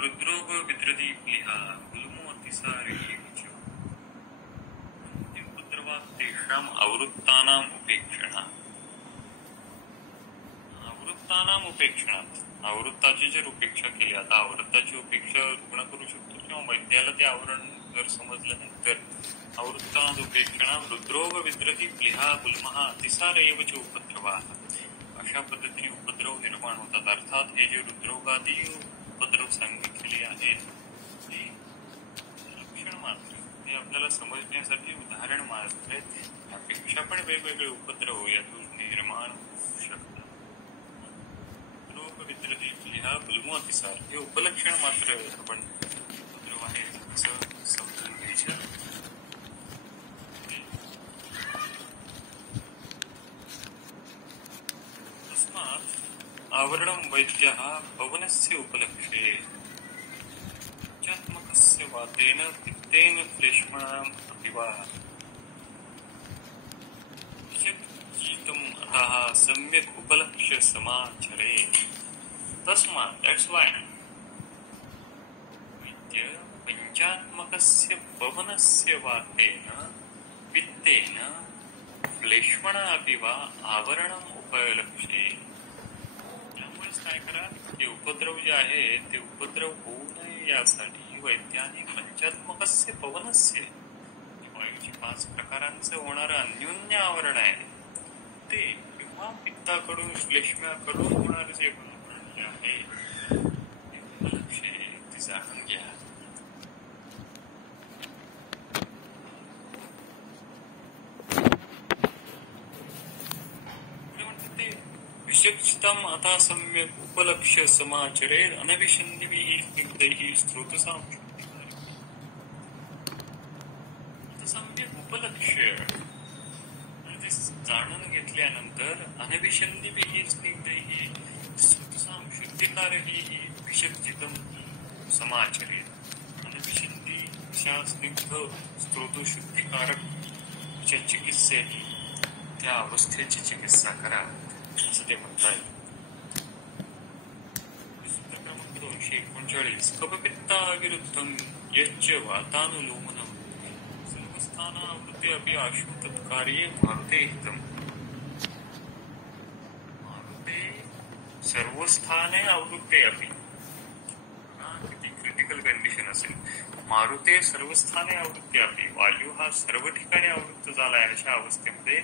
रुद्रोग विद्रदी प्लिहा गुलमो अतिसारी तेषाम आवृत्तानाम उपेक्षणा. आवृत्तानाम उपेक्षणात आवृत्ताची जर उपेक्षा केली, आता आवृत्ताची उपेक्षा रुग्ण करू शकतो किंवा वैद्याला ते आवरण जर समजलं नाही तर आवृत्तानात उपेक्षणा रुद्रोग विद्रती प्लिहा गुलमहा अतिसार एवच उपद्रवा. अशा पद्धतीने उपद्रव निर्माण होतात. अर्थात हे जे रुद्रोगादी उपद्रव सांगितलेले आहेत ते लक्षण मात्र हे आपल्याला समजण्यासाठी उदाहरण मात्र आहेत. त्यापेक्षा पण वेगवेगळे उपद्रव यातून निर्माण होऊ शकतात. रोग विद्रती प्लिहा गुलमो अतिसार हे उपलक्षण मात्र आपण उपद्रव आहेत असं समजून घ्यायचं. तस्मात् आवरणं वैद्यः पवनस्य उपलक्षे चात्मकस्य वातेन पित्तेन क्लेशमाणाम् अपिवा गीतम् अतः सम्यक् उपलक्ष्य समाचरे. तस्मात् that's why वैद्य पंचात्मकस्य पवनस्य वातेन पित्तेन क्लेशमणा अपिवा आवरणम् उपलक्ष्ये. त्यामुळेच काय करा, हे उपद्रव जे आहे ते उपद्रव होऊ नये यासाठी वैद्याने पंचात्मकस्य पवनस्य वायूची 5 प्रकारांचं होणारं अन्योन्य आवरण आहे ते किंवा पित्ताकडून श्लेष्म्याकडून होणारं जे आवरण जे आहे ते उपलक्ष्य ते जाणून घ्या. विशक्षितम् अथा सम्यक् उपलक्ष्य समाचरेत् अनभिषन्दिभिः स्निग्धैः स्रोतसांशुद्धिकारकैः. सम्यक उपलक्ष्य म्हणजे जाणून घेतल्यानंतर अनभिषन्दिभिः स्निग्धैः स्रोतसांशुद्धिकारकैः विशक्षितम् समाचरेत्. अनभिषन्दी अशा स्निग्ध स्रोतशुद्धिकारक चिकित्सेने त्या अवस्थेची चिकित्सा करा असं ते म्हणताय. सूत्र क्रमांक 239 कफपित्ता विरुद्धम यच्च वातानुलोमनम सर्व सर्वस्थानावृत्ते अपि आशु तत्कार्ये मारुते हितम्. मारुते सर्वस्थाने आवृत्ते अपि. किती क्रिटिकल कंडिशन असेल. मारुते सर्वस्थाने आवृत्ते अपि. वायू हा सर्व ठिकाणी आवृत्त झालाय अशा अवस्थेमध्ये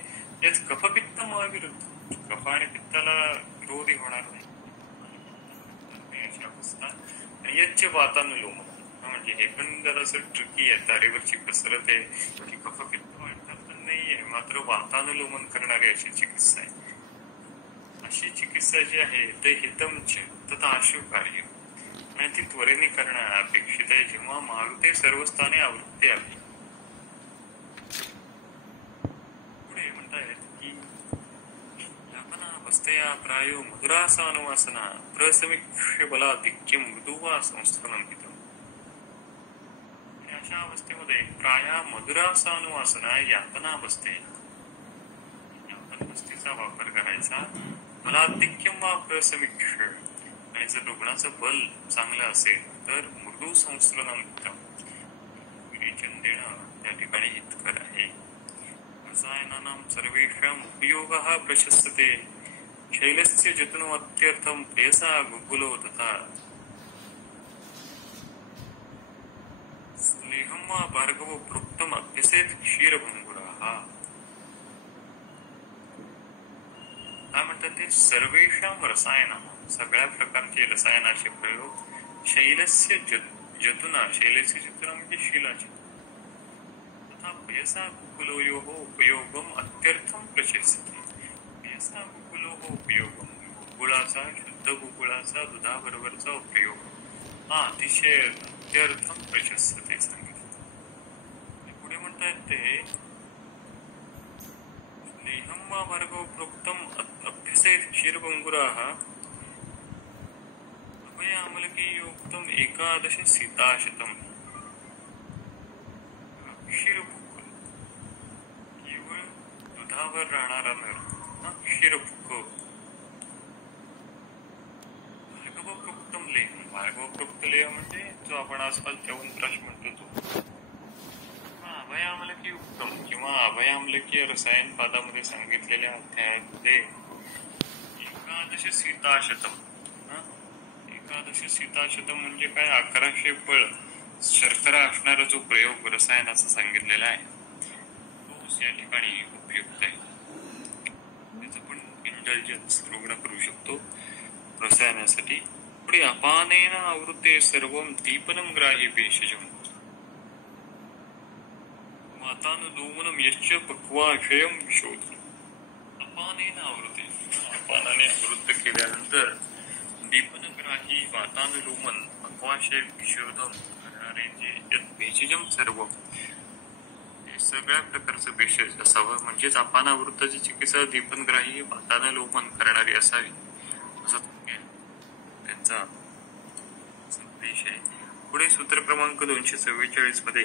याच कफपित्त महाविरुद्ध. कफ आणि पित्ताला विरोधी होणार नाही अशी अवस्था. आणि याचे वातानुलोमन म्हणजे हे पण जरासं ट्रिकी आहे. तारेवरची कसरत आहे की कफपित्त वाढतात पण नाहीये, मात्र वातानुलोमन करणारी अशी चिकित्सा आहे. अशी चिकित्सा जी आहे ते हितमच तथा आशु कार्य आणि ती त्वरेने करणं अपेक्षित आहे जेव्हा मारुते सर्वस्थाने आवृत्ते आली. पुढे म्हणतायत की अवस्थया प्रायो मधुरासानुवासना प्रसमीक्ष्य बलाधिक्य मृदुवा संस्करणं हितम्. अशा अवस्थेमध्ये प्राया मधुरासानुवासना यातनावस्थे यातनावस्थेचा वापर करायचा. बलाधिक्यम वा प्रसमीक्ष्य आणि जर रुग्णाचं बल चांगलं असेल तर मृदू संस्करणं हितम्. विरेचन देणं त्या ठिकाणी हितकर आहे. रसायनानां सर्वेषाम् उपयोगः प्रशस्यते. शैलस्य जतनोऽत्यर्थं प्रेयसा गुगुलो तथा स्नेहं वा भार्गवो प्रोक्तम् अभ्यसेत क्षीरभंगुराः. काय म्हणतात ते? सर्वेषां रसायनानां सगळ्या प्रकारचे रसायनाचे प्रयोग शैलस्य जतुना शैलस्य जतुना म्हणजे शिलाचे तथा प्रेयसा गुगुलोयोः उपयोगम अत्यर्थं प्रशस्यते. प्रेयसा गुगुलोः उपयोगम गुगुळाचा शुद्ध गुगुळाचा दुधाबरोबरचा उपयोग हा अतिशय अत्यर्थम प्रशस्यते सांगितलं. पुढे म्हणतात ते स्नेहं वा भार्गव प्रोक्तम अभ्यसेत क्षीरभंगुराः अभयामलकीयोक्तम एकादश सीताशतम. क्षीरभुक्क केवळ दुधावर राहणारा नर क्षीरभुक्क. भार्गवप्रोक्तम लेह. भार्गवप्रोक्त लेह म्हणजे जो आपण आजकाल च्यवनप्राश म्हणतो तो. अभयामलकी उत्तम किंवा अभयामलकीय रसायन पादामध्ये सांगितलेल्या अध्यायामध्ये एकादश सीताशतम. एकादश सीताशतम म्हणजे काय? 1100 पळ शर्करा असणारा जो प्रयोग रसायनाचा सांगितलेला आहे तो या ठिकाणी उपयुक्त आहे. त्याचं पण इंटेलिजन्स रुग्ण करू शकतो रसायनासाठी. पुढे अपानेन आवृत्ते सर्वं दीपनं ग्राही भेषजम्. वातानुलोमनम यश्च पक्वाशयम विशोधन. अपानेन आवृत्ते अपानाने आवृत्त केल्यानंतर दीपनग्राही वातानुलोमन पक्वाशय विशोधन करणारे जे भेषजम सर्व हे सगळ्या प्रकारचं भेषज असावं. म्हणजेच अपानावृत्ताची चिकित्सा दीपनग्राही वातानुलोमन करणारी असावी असं त्यांचा संदेश आहे. पुढे सूत्र क्रमांक 244 मध्ये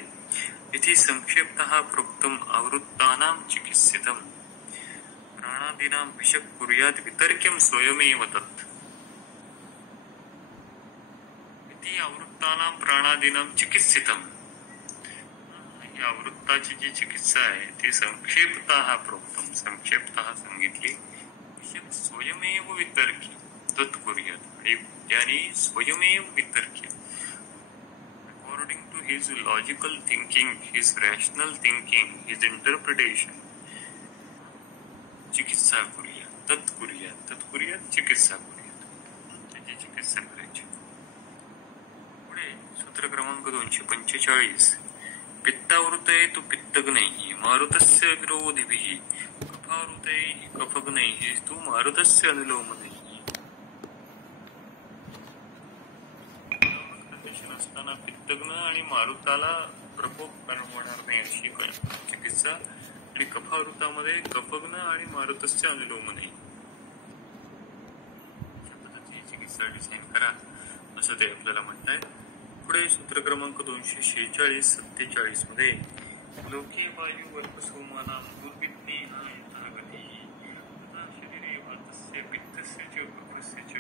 इथे संक्षेप्तः प्रोक्तम आवृत्तानां चिकित्सितम प्राणादीनां विषक कुर्यात् वितर्क्यं स्वयमेव तत्. इथे आवृत्तानां प्राणादीनां चिकित्सितम ही आवृत्ताची जी चिकित्सा आहे ती संक्षेप्तः प्रोक्तम संक्षेप्तः सांगितली. विषक स्वयमेव वितर्क्य तत् कुर्यात्. ज्याने स्वयमेव वितर्क्य according to his logical thinking, his rational thinking, his interpretation, चिकित्सा करूया तत्कुर्या चिकित्सा करूया त्याची चिकित्सा करायची. पुढे सूत्र क्रमांक 245 पित्तावृतये तु पित्तग्नैः मारुतस्य विरोधिभिः कफावृतये कफग्नैः तु मारुतस्य अनुलोमनैः. असताना पित्तग्न आणि मारुताला प्रकोप होणार नाही अशी चिकित्सा आणि कफावृतामध्ये कफग्न आणि मारुतस्य अनुलोमनही चिकित्सा डिझाईन करा असं ते आपल्याला म्हणतायत. पुढे सूत्र क्रमांक 246-47 मध्ये लोके वायू वर्पसोमानां दुर्विघ्ने यथागती तथा शरीरे वातस्य पित्तस्य च कफस्य च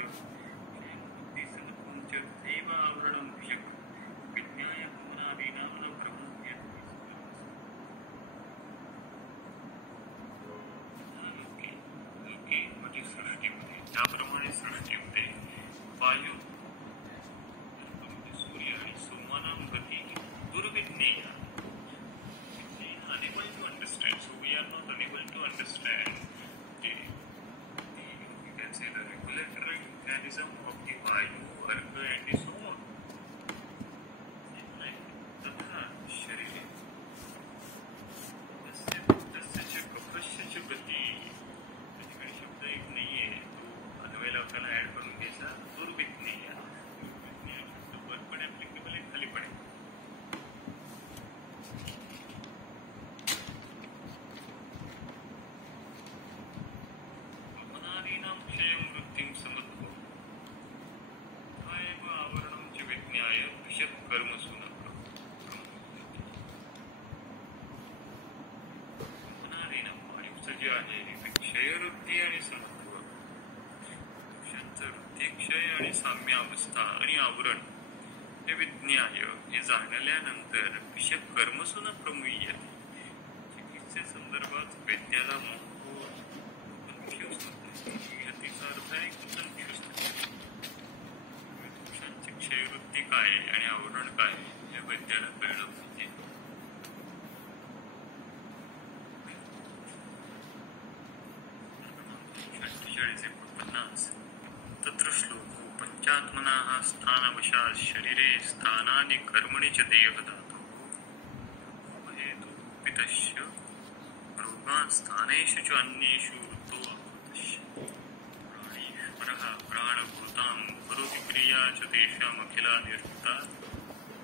बुद्धिसमत्वं च तथैव आवरणं विषक् विज्ञाय भुवनादीनां न ब्रह्मण्य. त्याप्रमाणे सृष्टी होते. वायू, सूर्य आणि सोमानाम गती दुर्विज्ञेय. Unable to understand, so we are not unable to understand the you can say the regulatory mechanism of the vayu, arga and the so on. तथा शरीर तस्य कपस्य च गती. त्याच्याकडे शब्द एक नाहीये, तो अन्वयाला आपल्याला ऍड करून घ्यायचा. दुर्विज्ञेय, दुर्विज्ञेय शब्द वर पण ऍप्लिकेबल आहे, खाली पण आहे. क्षयवृत्ती आणि समत्व, वृत्ती क्षय आणि साम्यावस्था आणि आवरण हे विज्ञाय हे जाणल्यानंतर विषय कर्मसून प्रमुह्य. चिकित्से संदर्भात वैद्याला कन्फ्युज होते. तिचा अर्थ आहे कन्फ्युज. दोषांची क्षयवृत्ती काय आणि आवरण काय हे वैद्याला कळलं पाहिजे. तत्र श्लोको पंचात्मनाः स्थानवशात् शरीरे स्थानानि कर्मणि च देहधातुः हेतुपितस्य रोगान् स्थानेषु च अन्येषु वृत्तो अभूतस्य. प्राणीश्वरः प्राणभूतां करोति क्रिया च तेषामखिला निरुक्ता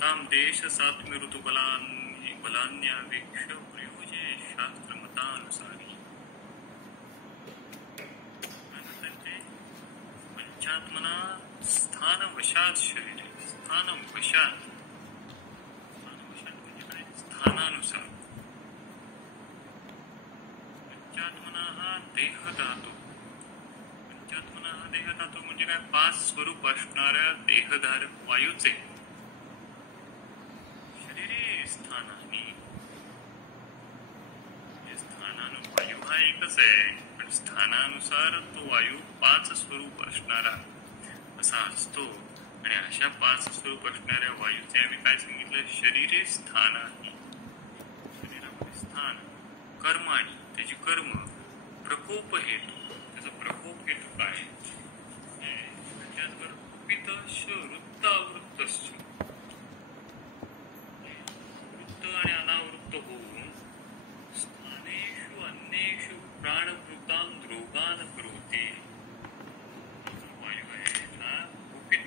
तां देशसात्म्यऋतुबलान्यावेक्ष्य प्रयोजे शास्त्रमतानुसारी. पंचात्मना स्थानवशात शरीरे, स्थानवशात म्हणजे स्थानानुसार. पंचात्मना हा देहधातू. पंचात्मना हा देहधातू म्हणजे काय? 5 स्वरूप असणाऱ्या देहधारक वायूचे शरीरे स्थानानी. वायू हा एकच आहे, पण स्थानानुसार तो वायू 5 स्वरूप असणारा असा असतो. आणि अशा 5 स्वरूप असणाऱ्या वायूचे आम्ही काय सांगितलं? शरीरे स्थानानी, शरीरामध्ये स्थान, कर्माणी त्याची कर्म, प्रकोप हेतू त्याचा प्रकोप हेतू काय? त्याचबरोबर कुपितश वृत्तावृत्तश्च, वृत्त आणि अनावृत्त होऊन स्थानेषु अन्येषु प्राणभूतां रोगान् करोति. वायू आहे हा कुपित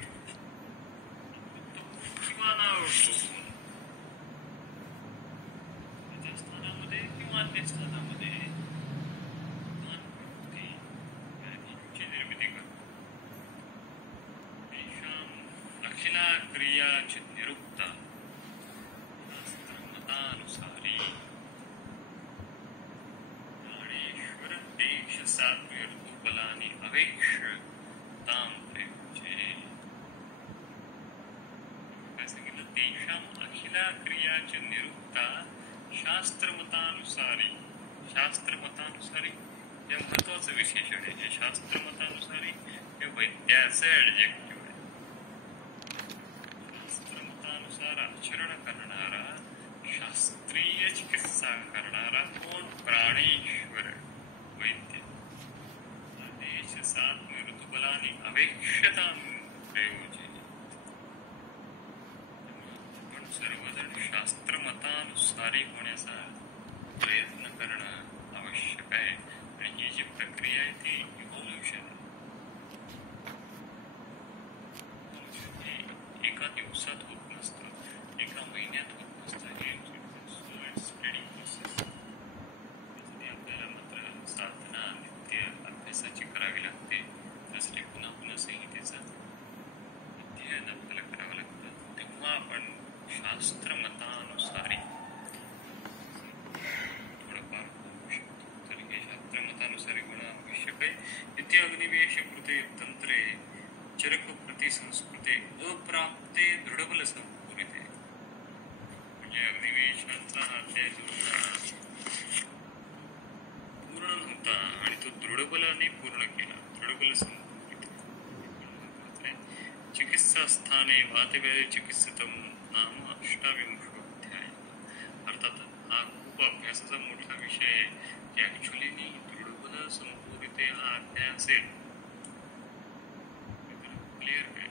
किंवा अनावृत्त होऊन त्याच्या स्थानामध्ये किंवा अन्य स्थानामध्ये निर्मिती करतो. तेषां अखिला क्रियाच निरुक्ता शास्त्रमतानुसारी. प्राणेश्वर देशसात्म्य ऋतुबलानि अवेक्ष्य तां प्रयुज्ये. काय सांगितलं? तेषां अखिला क्रियाच निरुक्ता शास्त्रमतानुसारी. शास्त्रमतानुसारी हे महत्वाचं विशेषण आहे. हे शास्त्रमतानुसारी हे वैद्याचं ऍडजेक्टिव्ह आहे. शास्त्रमतानुसार आचरण करणारा, शास्त्रीय चिकित्सा करणारा कोण? प्राणेश्वर वैद्य. देशसात्म्य ऋतुबलानि अवेक्ष्यतां प्रयोजे. आपण सर्वजण शास्त्रमतानुसारी होण्याचा प्रयत्न करणं आवश्यक आहे. आणि ही जी प्रक्रिया आहे ती इव्हॉल्युशन एका दिवसात होत नसतं, एका महिन्यात होत नसतं. हे स्प्रेडिंग प्रोसेस. त्यासाठी आपल्याला मात्र साधना, नित्य अभ्यासाची करावी लागते. त्यासाठी पुन्हा पुन्हा संहितेचं अध्ययन आपल्याला करावं लागतं. तेव्हा आपण शास्त्रमतानुसारी थोडंफार होऊ शकतो. तर हे शास्त्रमतानुसारी होणं आवश्यक आहे. नित्य अग्निवेश कृते तंत्रे चरक प्रति संस्कृते अप्राप्ते दृढबल संपूरिते. म्हणजे अग्निवेशांचा हा अध्याय जो पूर्ण नव्हता आणि तो दृढबलाने पूर्ण केला. दृढबल संपूर्ण चिकित्सास्थाने वातव्याधि चिकित्सितम नाम 28 अर्थात हा खूप अभ्यासाचा मोठा विषय आहे की ऍक्च्युली दृढबल संपूरिते हा अध्याय असेल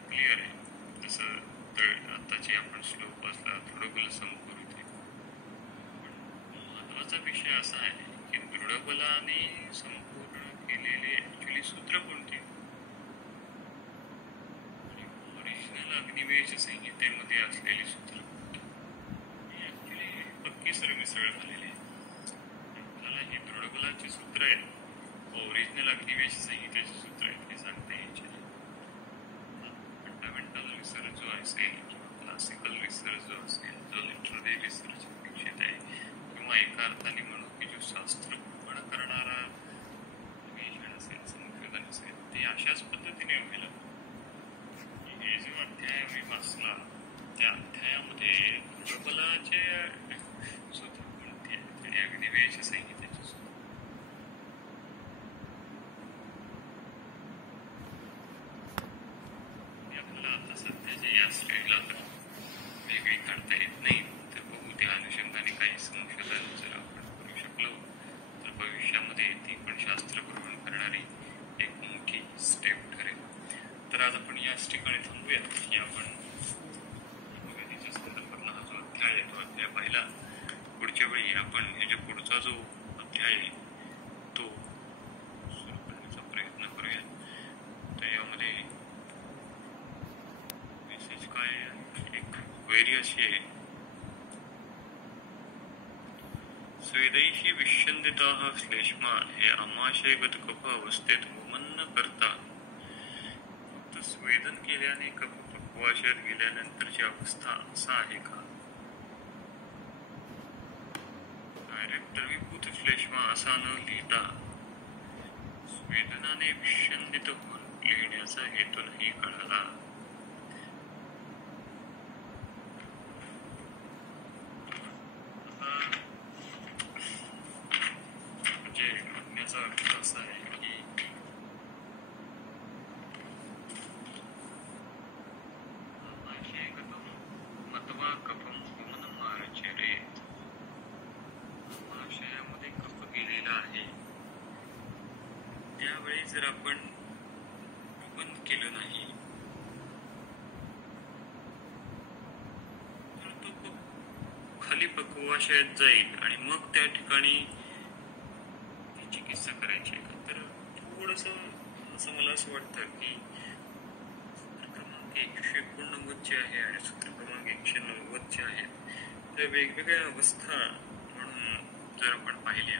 क्लिअर आहे. जसं आताची आपण श्लोक वाचला दृढबल संपूरिते. महत्वाचा विषय असा आहे की दृढबलाने संपूर्ण केलेले ऍक्च्युली सूत्र कोणते? ओरिजिनल अग्निवेश संहितेमध्ये असलेली सूत्र ऍक्च्युली पक्की सरमिसळ झालेली आहे. आपल्याला ही दृढबलाची सूत्र आहेत, ओरिजिनल अग्निवेश संहितेची सूत्र आहेत हे सांगता यायचे. फंडामेंटल रिसर्च जो असेल किंवा क्लासिकल रिसर्च जो असेल, जो लिटररी रिसर्च अपेक्षित आहे, किंवा एका अर्थाने म्हणू की जो शास्त्रपूर्ण करणारा अन्वेषण असेल, संशोधन असेल, ते अशाच पद्धतीने व्हायला. हे जो अध्याय मी वाचला त्या अध्यायामध्ये दृढबलाचे सूत्र कोणते आहे? अग्निवेश संहितेचे सूत्र. आपल्याला आता सध्याच्या या स्टेजला तर वेगळी काढता येत नाही, तर बघू त्या अनुषंगाने काही संशोधन जर आपण करू शकलो तर भविष्यामध्ये ती पण शास्त्र ग्रहण करणारी एक मोठी स्टेप ठरेल. तर आज आपण याच ठिकाणी थांबूया की आपण भगवतीच्या संदर्भातला हा जो अध्याय आहे तो अध्याय पाहिला. पुढच्या वेळी आपण हे जो पुढचा जो अध्याय आहे तो सुरू करण्याचा प्रयत्न करूया. तर यामध्ये मेसेज काय आहे? एक क्वेरी अशी आहे, स्वेदैशी विश्यंदिताः श्लेष्मा हे आमाशयगत कफ अवस्थेत वमन न करता स्वेदन केल्याने कफ पक्वाशयात गेल्यानंतरची अवस्था असा आहे का? डायरेक्ट द्रवीभूत श्लेष्मा असा न लिहिता स्वेदनाने विश्यंदित होऊन लिहिण्याचा हेतू नाही कळाला. म्हणजे म्हणण्याचा अर्थ असा आहे की मतवा कफम वमनम आचरेत. आमाशयामध्ये कफ गेलेला आहे, त्यावेळी जर आपण वमन केलं नाही तर तो खाली पक्वाशयात जाईल आणि मग त्या ठिकाणी ती चिकित्सा करायची आहे. तर थोडस असं मला असं वाटतं की क्रमांक 189 चे आहे आणि सूत्र क्रमांक 190 चे आहे, त्या वेगवेगळ्या अवस्था म्हणून जर आपण पाहिल्या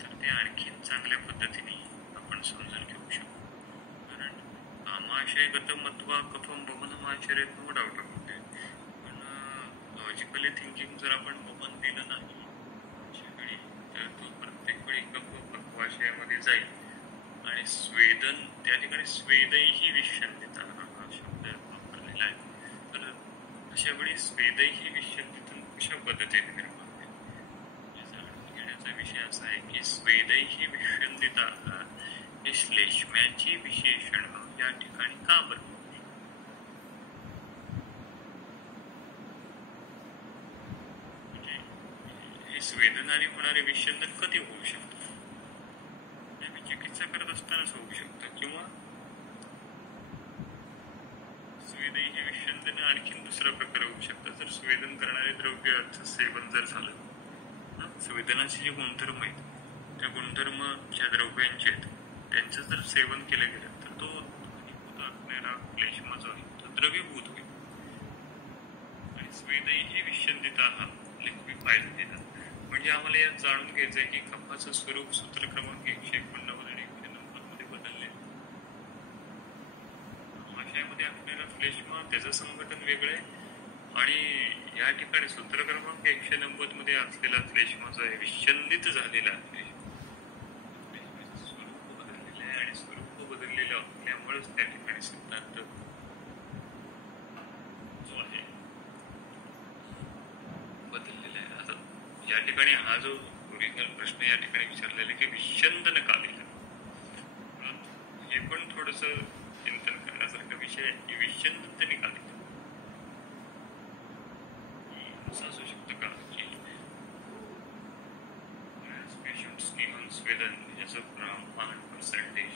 तर त्या आणखीन चांगल्या पद्धतीने आपण समजून घेऊ शकतो. कारण आमाशयगत मत्वा कफम वमनम आचरेत नो डाऊट अबाउट इट, पण लॉजिकली थिंकिंग जर आपण वमन दिलं नाही वेळी तर तो प्रत्येक वेळी कफ पक्वाशयामध्ये जाईल आणि स्वेदन त्या ठिकाणी स्वेदही विश्यंदिता हा शब्द वापरलेला आहे. तर अशा वेळी स्वेदही विश्यंदितून कशा पद्धतीने निर्माण होईल याचा अर्थ घेण्याचा विषय असा आहे की स्वेदही विश्यंदिता हे श्लेष्म्याची विशेषण या ठिकाणी का बरं? म्हणजे हे स्वेदनाने होणारे विश्यंदन कधी होऊ शकतं? चिकित्सा करत असतानाच होऊ शकतं, किंवा स्वेदही विश्यंदन आणखीन दुसरा प्रकार होऊ शकतं जर स्वेदन करणारे द्रव्य अर्थ सेवन जर झालं. स्वेदनाचे जे गुणधर्म आहेत त्या गुणधर्म ज्या द्रव्यांचे आहेत त्यांचं जर सेवन केलं गेलं तर तो असणारा श्लेष्मा जो आहे तो द्रवीभूत होईल आणि स्वेदही विश्यंदिता हा लिक्विफाईड देतात. म्हणजे आम्हाला यात जाणून घ्यायचंय की कफाचं स्वरूप सूत्र क्रमांक 189 आणि 190 मध्ये बदलले. आमाशयामध्ये असलेला श्लेष्मा त्याचं संघटन वेगळं आहे आणि या ठिकाणी सूत्र क्रमांक 190 मध्ये असलेला श्लेष्मा जो आहे विश्यंदित झालेला आहे. स्वरूप बदललेलं आहे आणि स्वरूप बदललेलं असल्यामुळेच त्या ठिकाणी सिद्धांत जो आहे बदललेला आहे. आता या ठिकाणी हा जो ओरिजिनल प्रश्न या ठिकाणी विचारलेला की विश्यंदन का लिहिलं, हे पण थोडस चिंतन करण्यासारखा विषय आहे. की विश्चंदन त्यांनी का दिलं? असं असू शकतं का की बऱ्याच पेशंट्सनी स्वेदन याचं प्रमाण पर्सेंटेज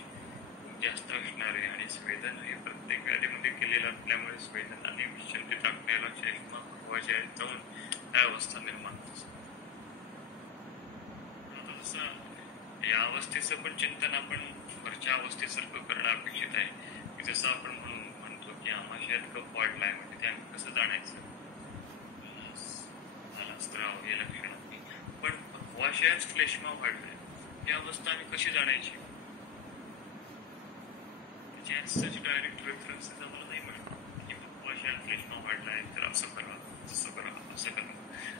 जास्त असणार आहे आणि स्वेदन हे प्रत्येक व्याधीमध्ये केलेलं असल्यामुळे स्वेदन आणि विश्चंदित आत्म्याला चष्मा हवाच्या जाऊन काय अवस्था निर्माण होत. आता जसं या अवस्थेचं पण चिंतन आपण वरच्या अवस्थेसारखं करणं अपेक्षित आहे की जसं आपण म्हणतो की आमाशयात कफ वाढलाय म्हणजे ते आम्ही कसं जाणायचं झाला स्त्राव हे लक्षण पण अवाशयात श्लेष्मा वाढलाय ही अवस्था आम्ही कशी जाणायची? त्याची डायरेक्ट रेफरन्सेस आम्हाला नाही मिळत की अवाशयात श्लेष्मा वाढलाय तर असं करा तसं करा असं करा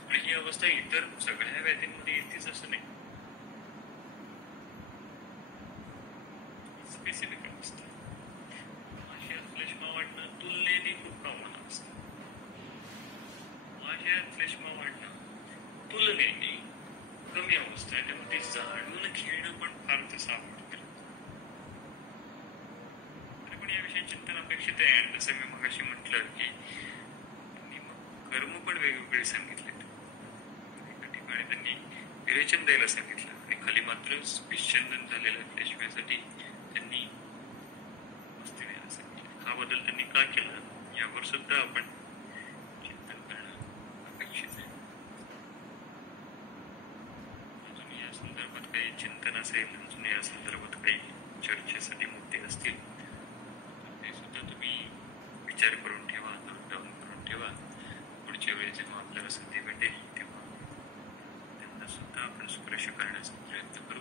आणि ही अवस्था इतर सगळ्या व्याधींमध्ये येतेच असं नाही. स्पेसिफिक अवस्था अवाशयात श्लेष्मा वाढणं तुलनेने खूप कॉमन असतं. अवाशयात श्लेष्मा वाढणं तुलनेने कमी अवस्था आहे त्यामुळे ते जाणून घेणं पण फार तसं आवडतं. याविषयी चिंतन अपेक्षित आहे आणि जसं मी मग अशी म्हटलं की कर्म पण वेगवेगळे सांगितले. एका ठिकाणी त्यांनी विरेचन द्यायला सांगितलं आणि खाली मात्र विश्चंदन झालेलं पेशव्यासाठी त्यांनी मस्ती द्यायला सांगितलं. हा बदल त्यांनी का केला यावर सुद्धा आपण चिंतन करणं अपेक्षित आहे. अजून या संदर्भात काही चिंतन असेल अजून या संदर्भात काही चर्चेसाठी मुद्दे असतील ते सुद्धा तुम्ही विचार करून ठेवा, नोट डाऊन करून ठेवा. पुढच्या वेळी जेव्हा आपल्याला संधी भेटेल तेव्हा त्यांना सुद्धा आपण स्पर्श करण्याचा प्रयत्न करू.